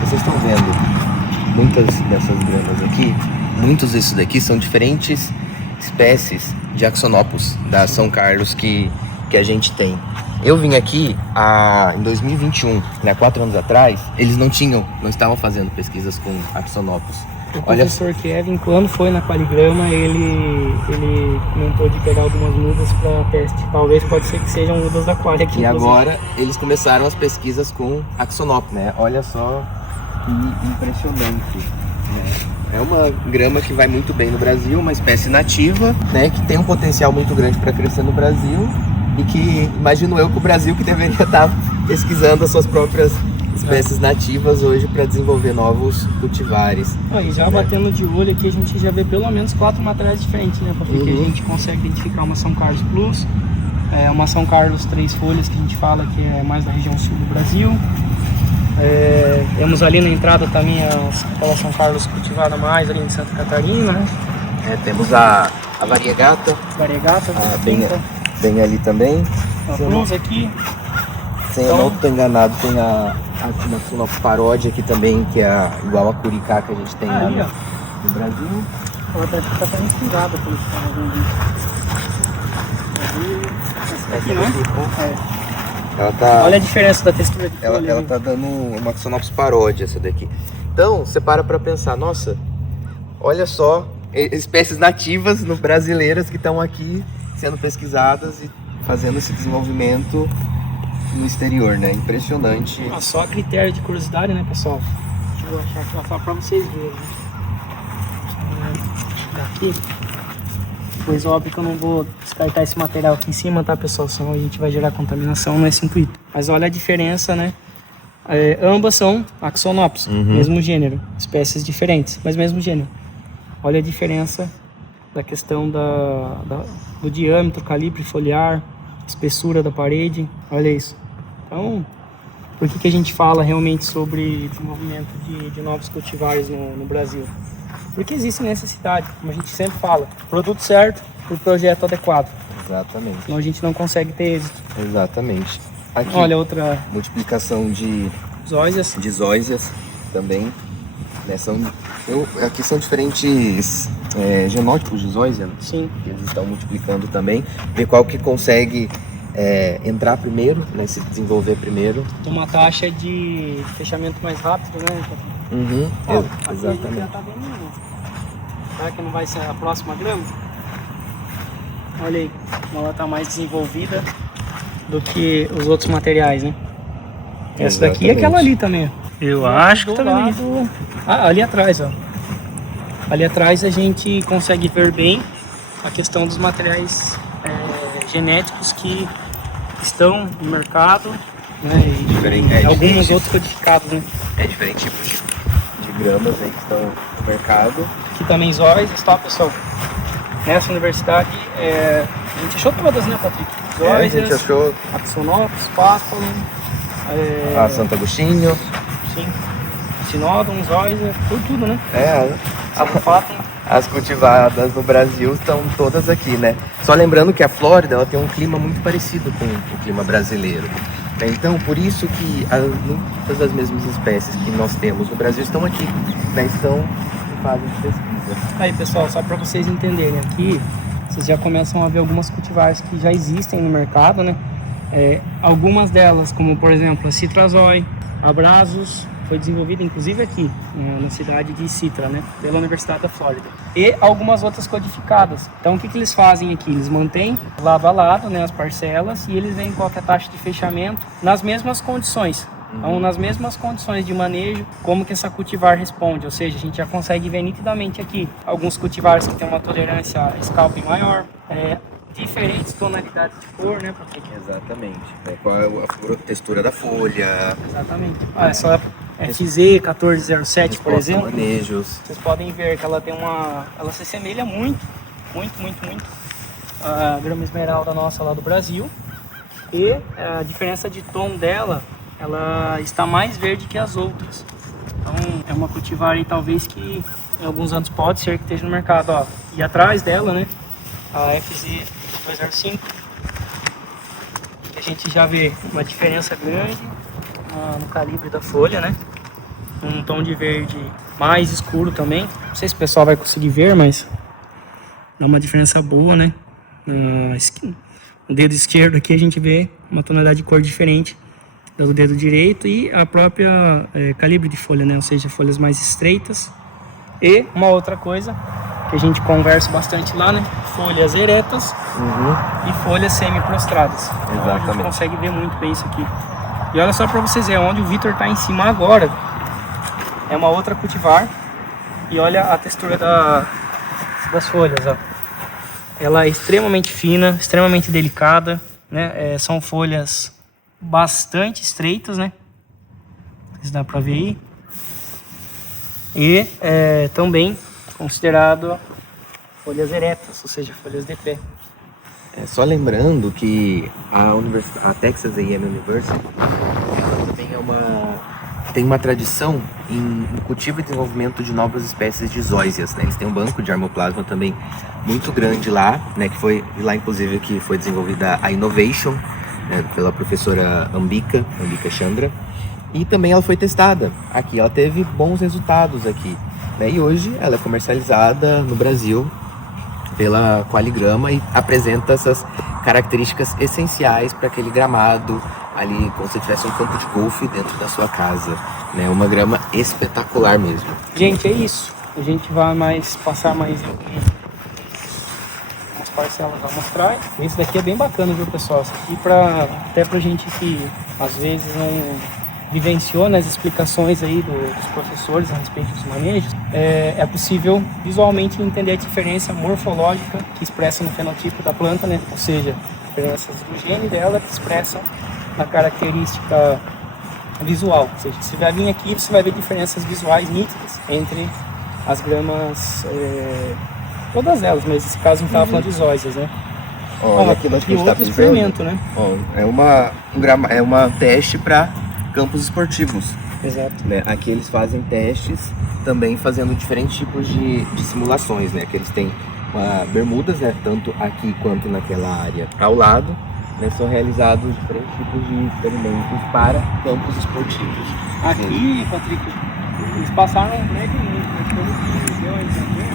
Vocês estão vendo muitas dessas gramas aqui, muitos desses daqui são diferentes espécies de Axonopus da São Carlos que a gente tem. Eu vim aqui em 2021, né, 4 anos atrás, eles não estavam fazendo pesquisas com Axonopus. O professor Kevin, quando foi na Qualigrama, ele comentou de pegar algumas mudas para teste. Talvez pode ser que sejam mudas da Quali aqui. E agora eles começaram as pesquisas com Axonopus, né? Olha só que impressionante, né? É uma grama que vai muito bem no Brasil, uma espécie nativa, né? Que tem um potencial muito grande para crescer no Brasil e que, imagino eu, que o Brasil que deveria estar pesquisando as suas próprias espécies nativas hoje para desenvolver novos cultivares. E já batendo de olho aqui, a gente já vê pelo menos 4 materiais diferentes, né? Porque a gente consegue identificar uma São Carlos Plus, uma São Carlos 3 folhas, que a gente fala que é mais da região sul do Brasil. Temos ali na entrada também aquela São Carlos cultivada mais ali em Santa Catarina, né? Temos a variegata. Variegata, bem ali também. A Plus aqui. Se eu não estou enganado, tem a Axonopus paródia aqui também, que é igual a curicá que a gente tem lá no Brasil. Ela está até inspirada pelo que está vendo. Aqui, né? Olha a diferença da textura de folha. Ela tá dando uma Axonopus paródia, essa daqui. Então, você para pensar, nossa, olha só, espécies nativas brasileiras que estão aqui sendo pesquisadas e fazendo esse desenvolvimento no exterior, né? Impressionante. Só a critério de curiosidade, né, pessoal? Deixa eu achar aqui só para vocês verem. Daqui. Pois óbvio que eu não vou descartar esse material aqui em cima, tá, pessoal? Senão a gente vai gerar contaminação, não é esse intuito. Mas olha a diferença, né? Ambas são Axonopus, mesmo gênero. Espécies diferentes, mas mesmo gênero. Olha a diferença da questão do diâmetro, calibre foliar, espessura da parede, olha isso. Então, por que a gente fala realmente sobre desenvolvimento de novos cultivares no Brasil? Porque existe necessidade, como a gente sempre fala, produto certo, por projeto adequado. Exatamente. Senão a gente não consegue ter êxito. Exatamente. Aqui, olha outra... multiplicação de zóias. De zóias também. Né? Aqui são diferentes genótipos de zóia. Sim. Eles estão multiplicando também. Ver qual que consegue entrar primeiro, né? Se desenvolver primeiro. Tem uma taxa de fechamento mais rápido, né? Uhum. Exatamente. Aqui já tá bem... Será que não vai ser a próxima grama? Olha aí, ela está mais desenvolvida do que os outros materiais, né? Essa daqui é aquela ali também. Eu acho que também. Ali atrás, ó. Ali atrás a gente consegue ver bem a questão dos materiais genéticos que estão no mercado, né? E alguns outros codificados, né? Diferentes tipos de gramas aí que estão no mercado. Aqui também zóias, tá, pessoal? Nessa universidade, a gente achou todas, né, Patrick? Zóias, a gente achou Axonopsis, Páspalo, a Santo Agostinho. Sim. Sinódon, zóia, tudo, né? As cultivadas no Brasil estão todas aqui, né? Só lembrando que a Flórida ela tem um clima muito parecido com o clima brasileiro. Então, por isso que muitas das mesmas espécies que nós temos no Brasil estão aqui, né? Estão em fase de pesquisa. Aí, pessoal, só para vocês entenderem, aqui vocês já começam a ver algumas cultivares que já existem no mercado, né? Algumas delas, como por exemplo a Citrazói, Abrasos, foi desenvolvida inclusive aqui na cidade de Citra, né? Pela Universidade da Flórida. E algumas outras codificadas. Então o que eles fazem aqui? Eles mantêm lado a lado, né, as parcelas, e eles veem qual que é a taxa de fechamento nas mesmas condições. Então, nas mesmas condições de manejo, como que essa cultivar responde, ou seja, a gente já consegue ver nitidamente aqui alguns cultivares que têm uma tolerância a scalping maior, diferentes tonalidades de cor, né, Patrick? Exatamente. Qual é a textura da folha? Exatamente. Essa FZ1407, por exemplo, manejos. Vocês podem ver que ela tem ela se assemelha muito à grama esmeralda nossa lá do Brasil, e a diferença de tom dela, ela está mais verde que as outras. Então é uma cultivar aí talvez que em alguns anos pode ser que esteja no mercado, ó. E atrás dela, né, a FZ205, a gente já vê uma diferença grande no calibre da folha, né? Um tom de verde mais escuro também. Não sei se o pessoal vai conseguir ver, mas dá uma diferença boa, né? No dedo esquerdo aqui a gente vê uma tonalidade de cor diferente do dedo direito, e a própria calibre de folha, né? Ou seja, folhas mais estreitas. E uma outra coisa que a gente conversa bastante lá, né? Folhas eretas e folhas semi-prostradas. Então, a gente consegue ver muito bem isso aqui. E olha só para vocês verem, onde o Vitor está em cima agora é uma outra cultivar, e olha a textura das folhas, ó. Ela é extremamente fina, extremamente delicada, né? São folhas bastante estreitas, né? Isso dá para ver aí. E também considerado folhas eretas, ou seja, folhas de pé. Só lembrando que a Texas A&M University também tem uma tradição em cultivo e desenvolvimento de novas espécies de zóias, né? Eles têm um banco de armoplasma também muito grande lá, né? Que foi lá, inclusive, que foi desenvolvida a Innovation, né? Pela professora Ambika Chandra. E também ela foi testada aqui, ela teve bons resultados aqui, né? E hoje ela é comercializada no Brasil pela Qualigrama e apresenta essas características essenciais para aquele gramado ali, como se tivesse um campo de golfe dentro da sua casa, né? Uma grama espetacular mesmo. Gente, é isso. A gente vai passar mais umas parcelas a mostrar. Esse daqui é bem bacana, viu, pessoal? Isso aqui até pra gente que às vezes não vivenciou nas explicações aí dos professores a respeito dos manejos, é possível visualmente entender a diferença morfológica que expressa no fenotipo da planta, né? Ou seja, diferenças do gene dela que expressam na característica visual. Ou seja, se vai vir aqui, você vai ver diferenças visuais nítidas entre as gramas, todas elas, mas nesse caso a gente estava falando de zóias, né? Olha aquilo que a gente tá outro experimento, né? Ó, é uma teste para campos esportivos. Exato. Né? Aqui eles fazem testes também fazendo diferentes tipos de simulações, né? Que eles têm bermudas, né? Tanto aqui quanto naquela área ao lado, né? São realizados diferentes tipos de experimentos para campos esportivos. Aqui, Patrick, eles passaram brevemente, mas pelo que deu a entender,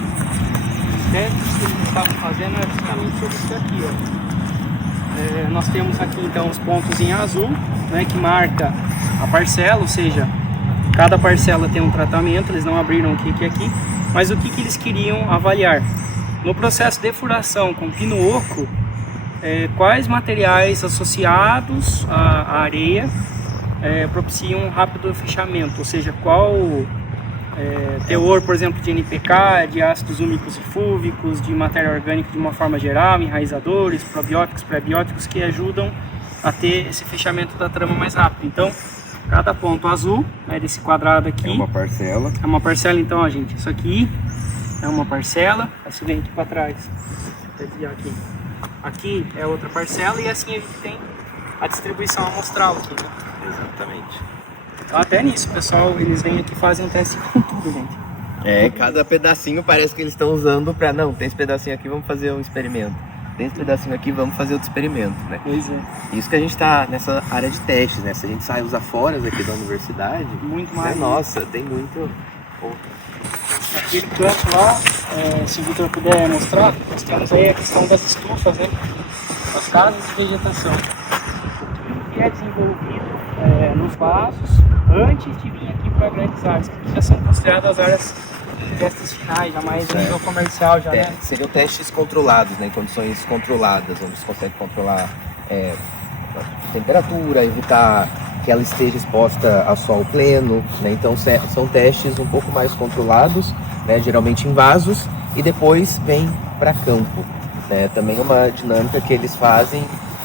os testes que eles estavam fazendo era justamente sobre isso aqui, ó. Nós temos aqui então os pontos em azul, né, que marca a parcela, ou seja, cada parcela tem um tratamento, eles não abriram o que é aqui, mas o que eles queriam avaliar? No processo de furação com pino oco, quais materiais associados à areia propiciam um rápido fechamento, ou seja, qual teor, por exemplo, de NPK, de ácidos úmicos e fúvicos, de matéria orgânica de uma forma geral, enraizadores, probióticos, prebióticos que ajudam a ter esse fechamento da trama mais rápido. Então, cada ponto azul, né, desse quadrado aqui, É uma parcela. é uma parcela. Então, ó, gente, isso aqui é uma parcela, assim vem aqui para trás, vou desviar aqui. Aqui é outra parcela e assim a gente tem a distribuição amostral aqui, né? Exatamente. Então, até nisso, pessoal, eles vêm aqui e fazem um teste com tudo, gente. Cada pedacinho parece que eles estão usando para não, tem esse pedacinho aqui, vamos fazer um experimento. Tem esse pedacinho aqui, vamos fazer outro experimento, né? Pois é. Isso que a gente está nessa área de testes, né? Se a gente sai os aforas aqui da universidade, Muito mais. nossa, tem muito. Aquele canto lá, se o Vitor puder mostrar, nós temos aí a questão das estufas, né? As casas de vegetação. Tudo que é desenvolvido nos vasos antes de vir aqui para grandes áreas, que já são consideradas áreas de testes finais, já mais a nível comercial, já, né? Seriam testes controlados, né? Em condições controladas, onde você consegue controlar a temperatura, evitar que ela esteja exposta ao sol pleno, né? Então são testes um pouco mais controlados, né? Geralmente em vasos, e depois vem para campo, né? Também é uma dinâmica que eles fazem,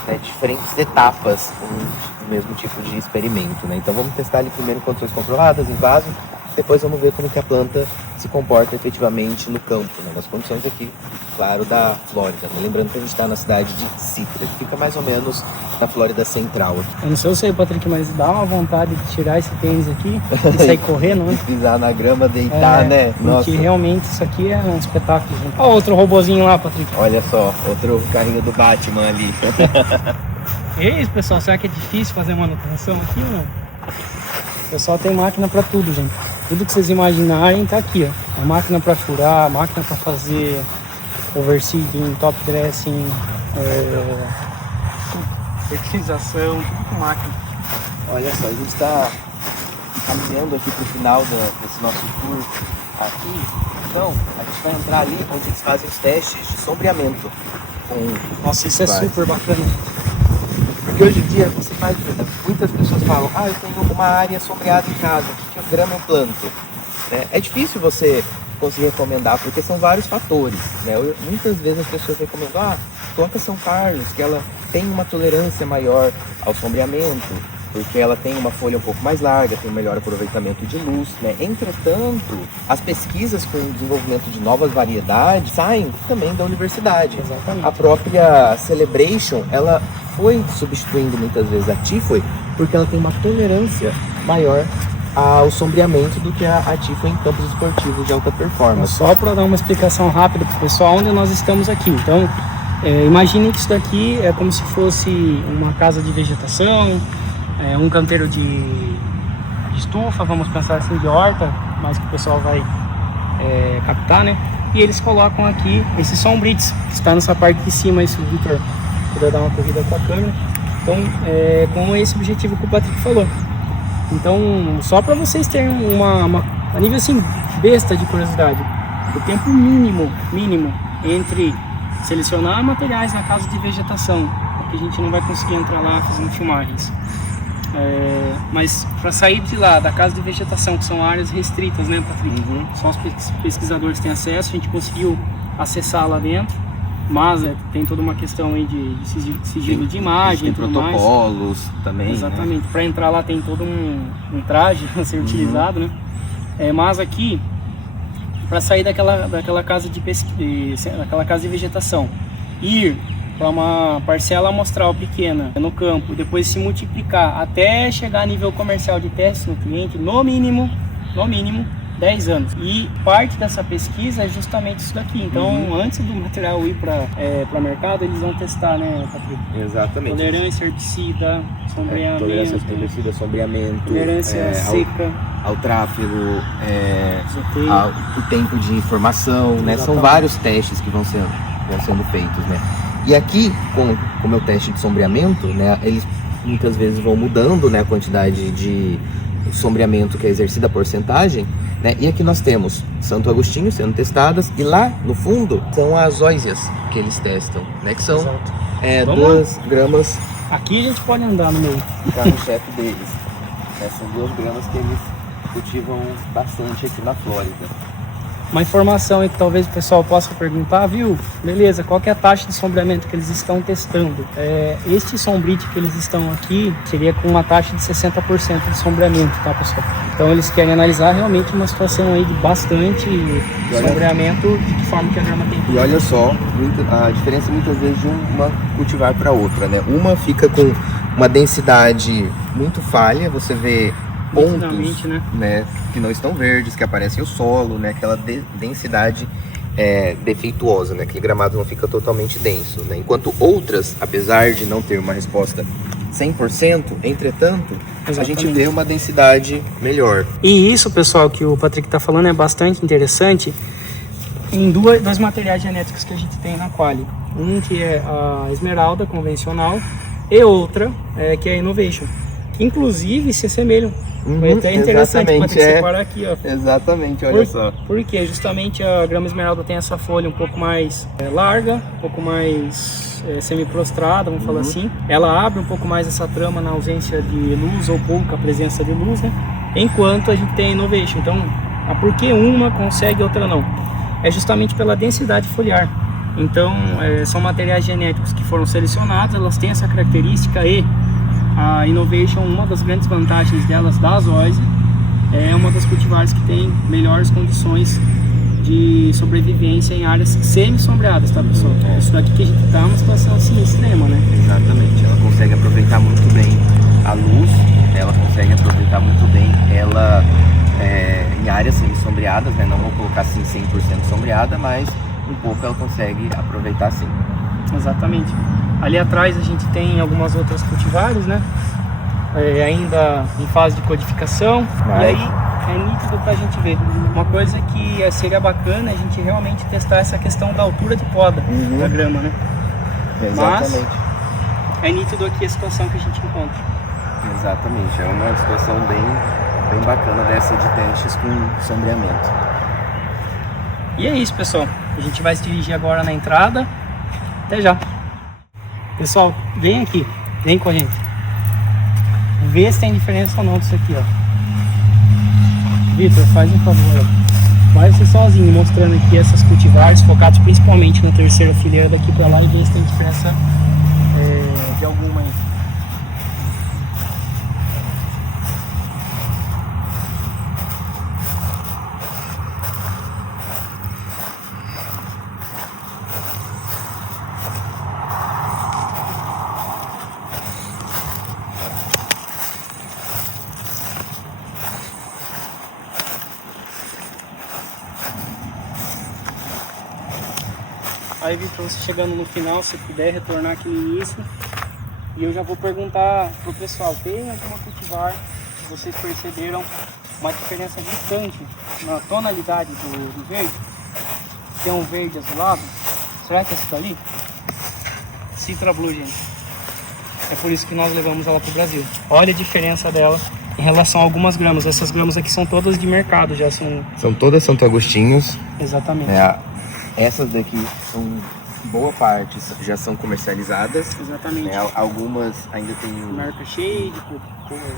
né? Diferentes etapas do mesmo tipo de experimento, né? Então vamos testar ali primeiro em condições controladas, em vaso, depois vamos ver como que a planta se comporta efetivamente no campo, né? Nas condições aqui, claro, da Flórida, né? Lembrando que a gente está na cidade de Citra, que fica mais ou menos na Flórida Central. Eu não sei eu sei, Patrick, mas dá uma vontade de tirar esse tênis aqui e sair correndo, né? Pisar na grama, deitar, né? Porque Nossa. realmente isso aqui é um espetáculo, gente. Olha outro robozinho lá, Patrick. Olha só, outro carrinho do Batman ali. E é isso, pessoal, será que é difícil fazer manutenção aqui ou não? O pessoal tem máquina para tudo, gente. Tudo que vocês imaginarem tá aqui, ó. A máquina para furar, a máquina para fazer overseeding, top dressing, fertilização, tudo com máquina. Olha só, a gente está caminhando aqui pro final desse nosso tour aqui. Então, a gente vai entrar ali onde eles fazem os testes de sombreamento. Nossa, isso é super bacana. Porque hoje em dia você faz, muitas pessoas falam, eu tenho uma área sombreada em casa, que grama eu planto. É difícil você conseguir recomendar, porque são vários fatores, né? Muitas vezes as pessoas recomendam, planta São Carlos, que ela tem uma tolerância maior ao sombreamento, porque ela tem uma folha um pouco mais larga, tem um melhor aproveitamento de luz, né? Entretanto, as pesquisas com o desenvolvimento de novas variedades saem também da universidade. Exatamente. A própria Celebration, ela foi substituindo muitas vezes a Tifoi, porque ela tem uma tolerância maior ao sombreamento do que a Tifoi em campos esportivos de alta performance. Só para dar uma explicação rápida para o pessoal onde nós estamos aqui. Então, imagine que isso daqui é como se fosse uma casa de vegetação, um canteiro de estufa, vamos pensar assim, de horta, mas que o pessoal vai captar, né? E eles colocam aqui esses sombrites, que está nessa parte de cima, aí se o Vitor puder dar uma corrida com a câmera. Então, com esse objetivo que o Patrick falou. Então, só para vocês terem a nível assim, besta de curiosidade, o tempo mínimo entre selecionar materiais na casa de vegetação, porque a gente não vai conseguir entrar lá fazendo filmagens. Mas para sair de lá, da casa de vegetação, que são áreas restritas, né, Patrick? Uhum. Só os pesquisadores têm acesso, a gente conseguiu acessar lá dentro, mas tem toda uma questão aí de sigilo de imagem e tudo mais. Protocolos também. Exatamente, né? Para entrar lá tem todo um traje a ser utilizado, né? Mas aqui para sair daquela casa de pesquisa, daquela casa de vegetação, ir para uma parcela amostral pequena no campo e depois se multiplicar até chegar a nível comercial de teste no cliente, no mínimo 10 anos. E parte dessa pesquisa é justamente isso daqui. Então, antes do material ir para mercado, eles vão testar, né, Patrick? Exatamente. Tolerância a herbicida, sombreamento. Tolerância a herbicida, sombreamento. Tolerância seca. Ao tráfego, Zoteio. o tempo de informação, né? São vários testes que vão sendo feitos, né? E aqui, com o meu teste de sombreamento, né, eles muitas vezes vão mudando, né, a quantidade de sombreamento que é exercida, a porcentagem, né? E aqui nós temos Santo Agostinho sendo testadas, e lá no fundo são as ósias que eles testam, né? Que são 2 gramas. Aqui a gente pode andar no meio. Carro-chefe deles. São 2 gramas que eles cultivam bastante aqui na Flórida. Uma informação aí que talvez o pessoal possa perguntar, viu? Beleza, qual que é a taxa de sombreamento que eles estão testando? Este sombrite que eles estão aqui seria com uma taxa de 60% de sombreamento, tá, pessoal? Então eles querem analisar realmente uma situação aí de bastante sombreamento, de que forma que a grama tem. E olha só, a diferença muitas vezes de uma cultivar para outra, né? Uma fica com uma densidade muito falha, você vê pontos, né, que não estão verdes, que aparecem o solo, né, aquela densidade defeituosa, né, aquele gramado não fica totalmente denso, né, enquanto outras, apesar de não ter uma resposta 100%, entretanto, a gente vê uma densidade melhor. E isso, pessoal, que o Patrick está falando é bastante interessante em dois materiais genéticos que a gente tem na Quali. Um que é a esmeralda convencional e outra que é a Innovation, que inclusive se assemelham. Foi até interessante para separar aqui, ó. Exatamente, olha só. Porque justamente a grama esmeralda tem essa folha um pouco mais larga, um pouco mais semi-prostrada, vamos falar assim. Ela abre um pouco mais essa trama na ausência de luz ou pouca presença de luz, né? Enquanto a gente tem a Innovation. Então, por que uma consegue e outra não? É justamente pela densidade foliar. Então, são materiais genéticos que foram selecionados, elas têm essa característica e a Innovation, uma das grandes vantagens delas, da Zoysia, é uma das cultivares que tem melhores condições de sobrevivência em áreas semi-sombreadas, tá, pessoal? Isso daqui que a gente tá numa situação assim extrema, né? Exatamente, ela consegue aproveitar muito bem a luz, ela consegue aproveitar muito bem ela em áreas semi-sombreadas, né? Não vou colocar assim 100% sombreada, mas um pouco ela consegue aproveitar sim. Exatamente. Ali atrás a gente tem algumas outras cultivares, né? Ainda em fase de codificação. E aí é nítido pra gente ver. Uma coisa que seria bacana é a gente realmente testar essa questão da altura de poda da grama, né? Exatamente. Mas é nítido aqui a situação que a gente encontra. Exatamente, é uma situação bem bacana dessa de testes com sombreamento. E é isso, pessoal. A gente vai se dirigir agora na entrada. Até já. Pessoal, vem aqui, vem com a gente. Vê se tem diferença ou não disso aqui, ó. Vitor, faz um favor, ó. Vai você sozinho mostrando aqui essas cultivares focados principalmente na terceira fileira daqui pra lá e vê se tem diferença de alguma aí. Aí, Vitor, você chegando no final, se puder retornar aqui no início, e eu já vou perguntar pro pessoal, tem alguma cultivar que vocês perceberam uma diferença gritante na tonalidade do verde? Tem um verde azulado, será que é essa dali? Citra Blue, gente. É por isso que nós levamos ela pro Brasil. Olha a diferença dela em relação a algumas gramas. Essas gramas aqui são todas de mercado, já são todas Santo Agostinhos. Exatamente. Essas daqui são, boa parte, já são comercializadas. Exatamente. Algumas ainda tem marca Shade,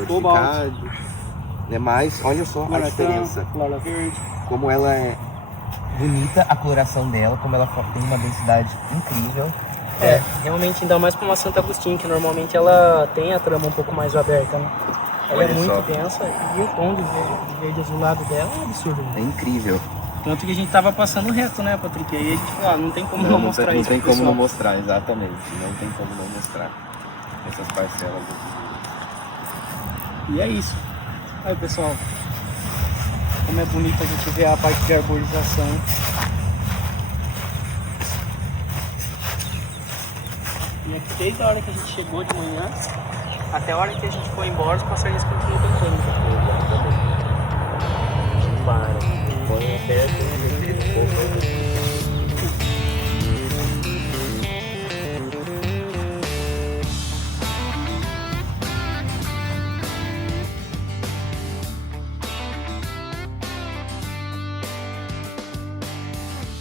Cobalt. Mas olha só a diferença. Flora verde. Como ela é bonita, a coloração dela, como ela tem uma densidade incrível. Realmente, ainda mais para uma Santo Agostinho, que normalmente ela tem a trama um pouco mais aberta, né? Ela é muito densa e o tom de verde azulado dela é absurdo. Né? É incrível. Tanto que a gente tava passando reto, né, Patrick? Aí a gente falou, ah, não tem como não mostrar não isso tem pro como não pessoal. mostrar, exatamente. Não tem como não mostrar essas parcelas. E é isso. Aí, pessoal, como é bonito a gente ver a parte de arborização. E aqui desde a hora que a gente chegou de manhã até a hora que a gente foi embora, os passarinhos continuam cantando. Põe até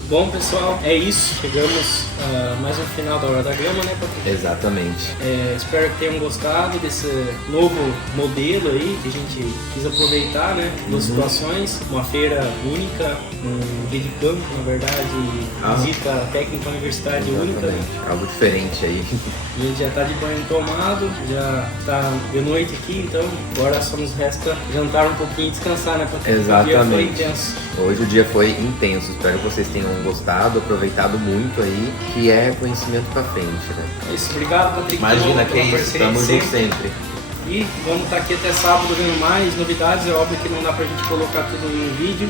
Bom, pessoal, é isso. Chegamos a mais um final da Hora da Grama, né, Patrick? Exatamente. Espero que tenham gostado desse novo modelo aí que a gente quis aproveitar, né? Duas situações, uma feira única, um dia de campo, na verdade, visita técnica universidade única. Algo diferente aí. E a gente já tá de banho tomado, já tá de noite aqui, então agora só nos resta jantar um pouquinho e descansar, né, Patrick? Exatamente. O dia foi intenso. Hoje o dia foi intenso, espero que vocês tenham gostado, aproveitado muito aí, que é conhecimento pra frente, né? É isso, obrigado, Patrick. Imagina que é pela isso, parceria de estamos juntos sempre. E vamos estar aqui até sábado vendo mais novidades. É óbvio que não dá pra gente colocar tudo em vídeo,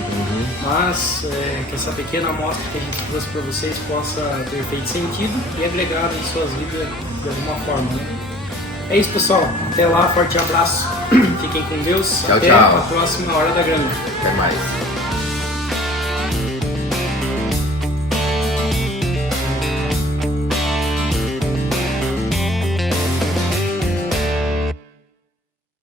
mas que essa pequena amostra que a gente trouxe pra vocês possa ter feito sentido e agregado em suas vidas de alguma forma, né? É isso, pessoal. Até lá, forte abraço. Fiquem com Deus. Tchau, até tchau. a próxima Hora da Grama. Até mais.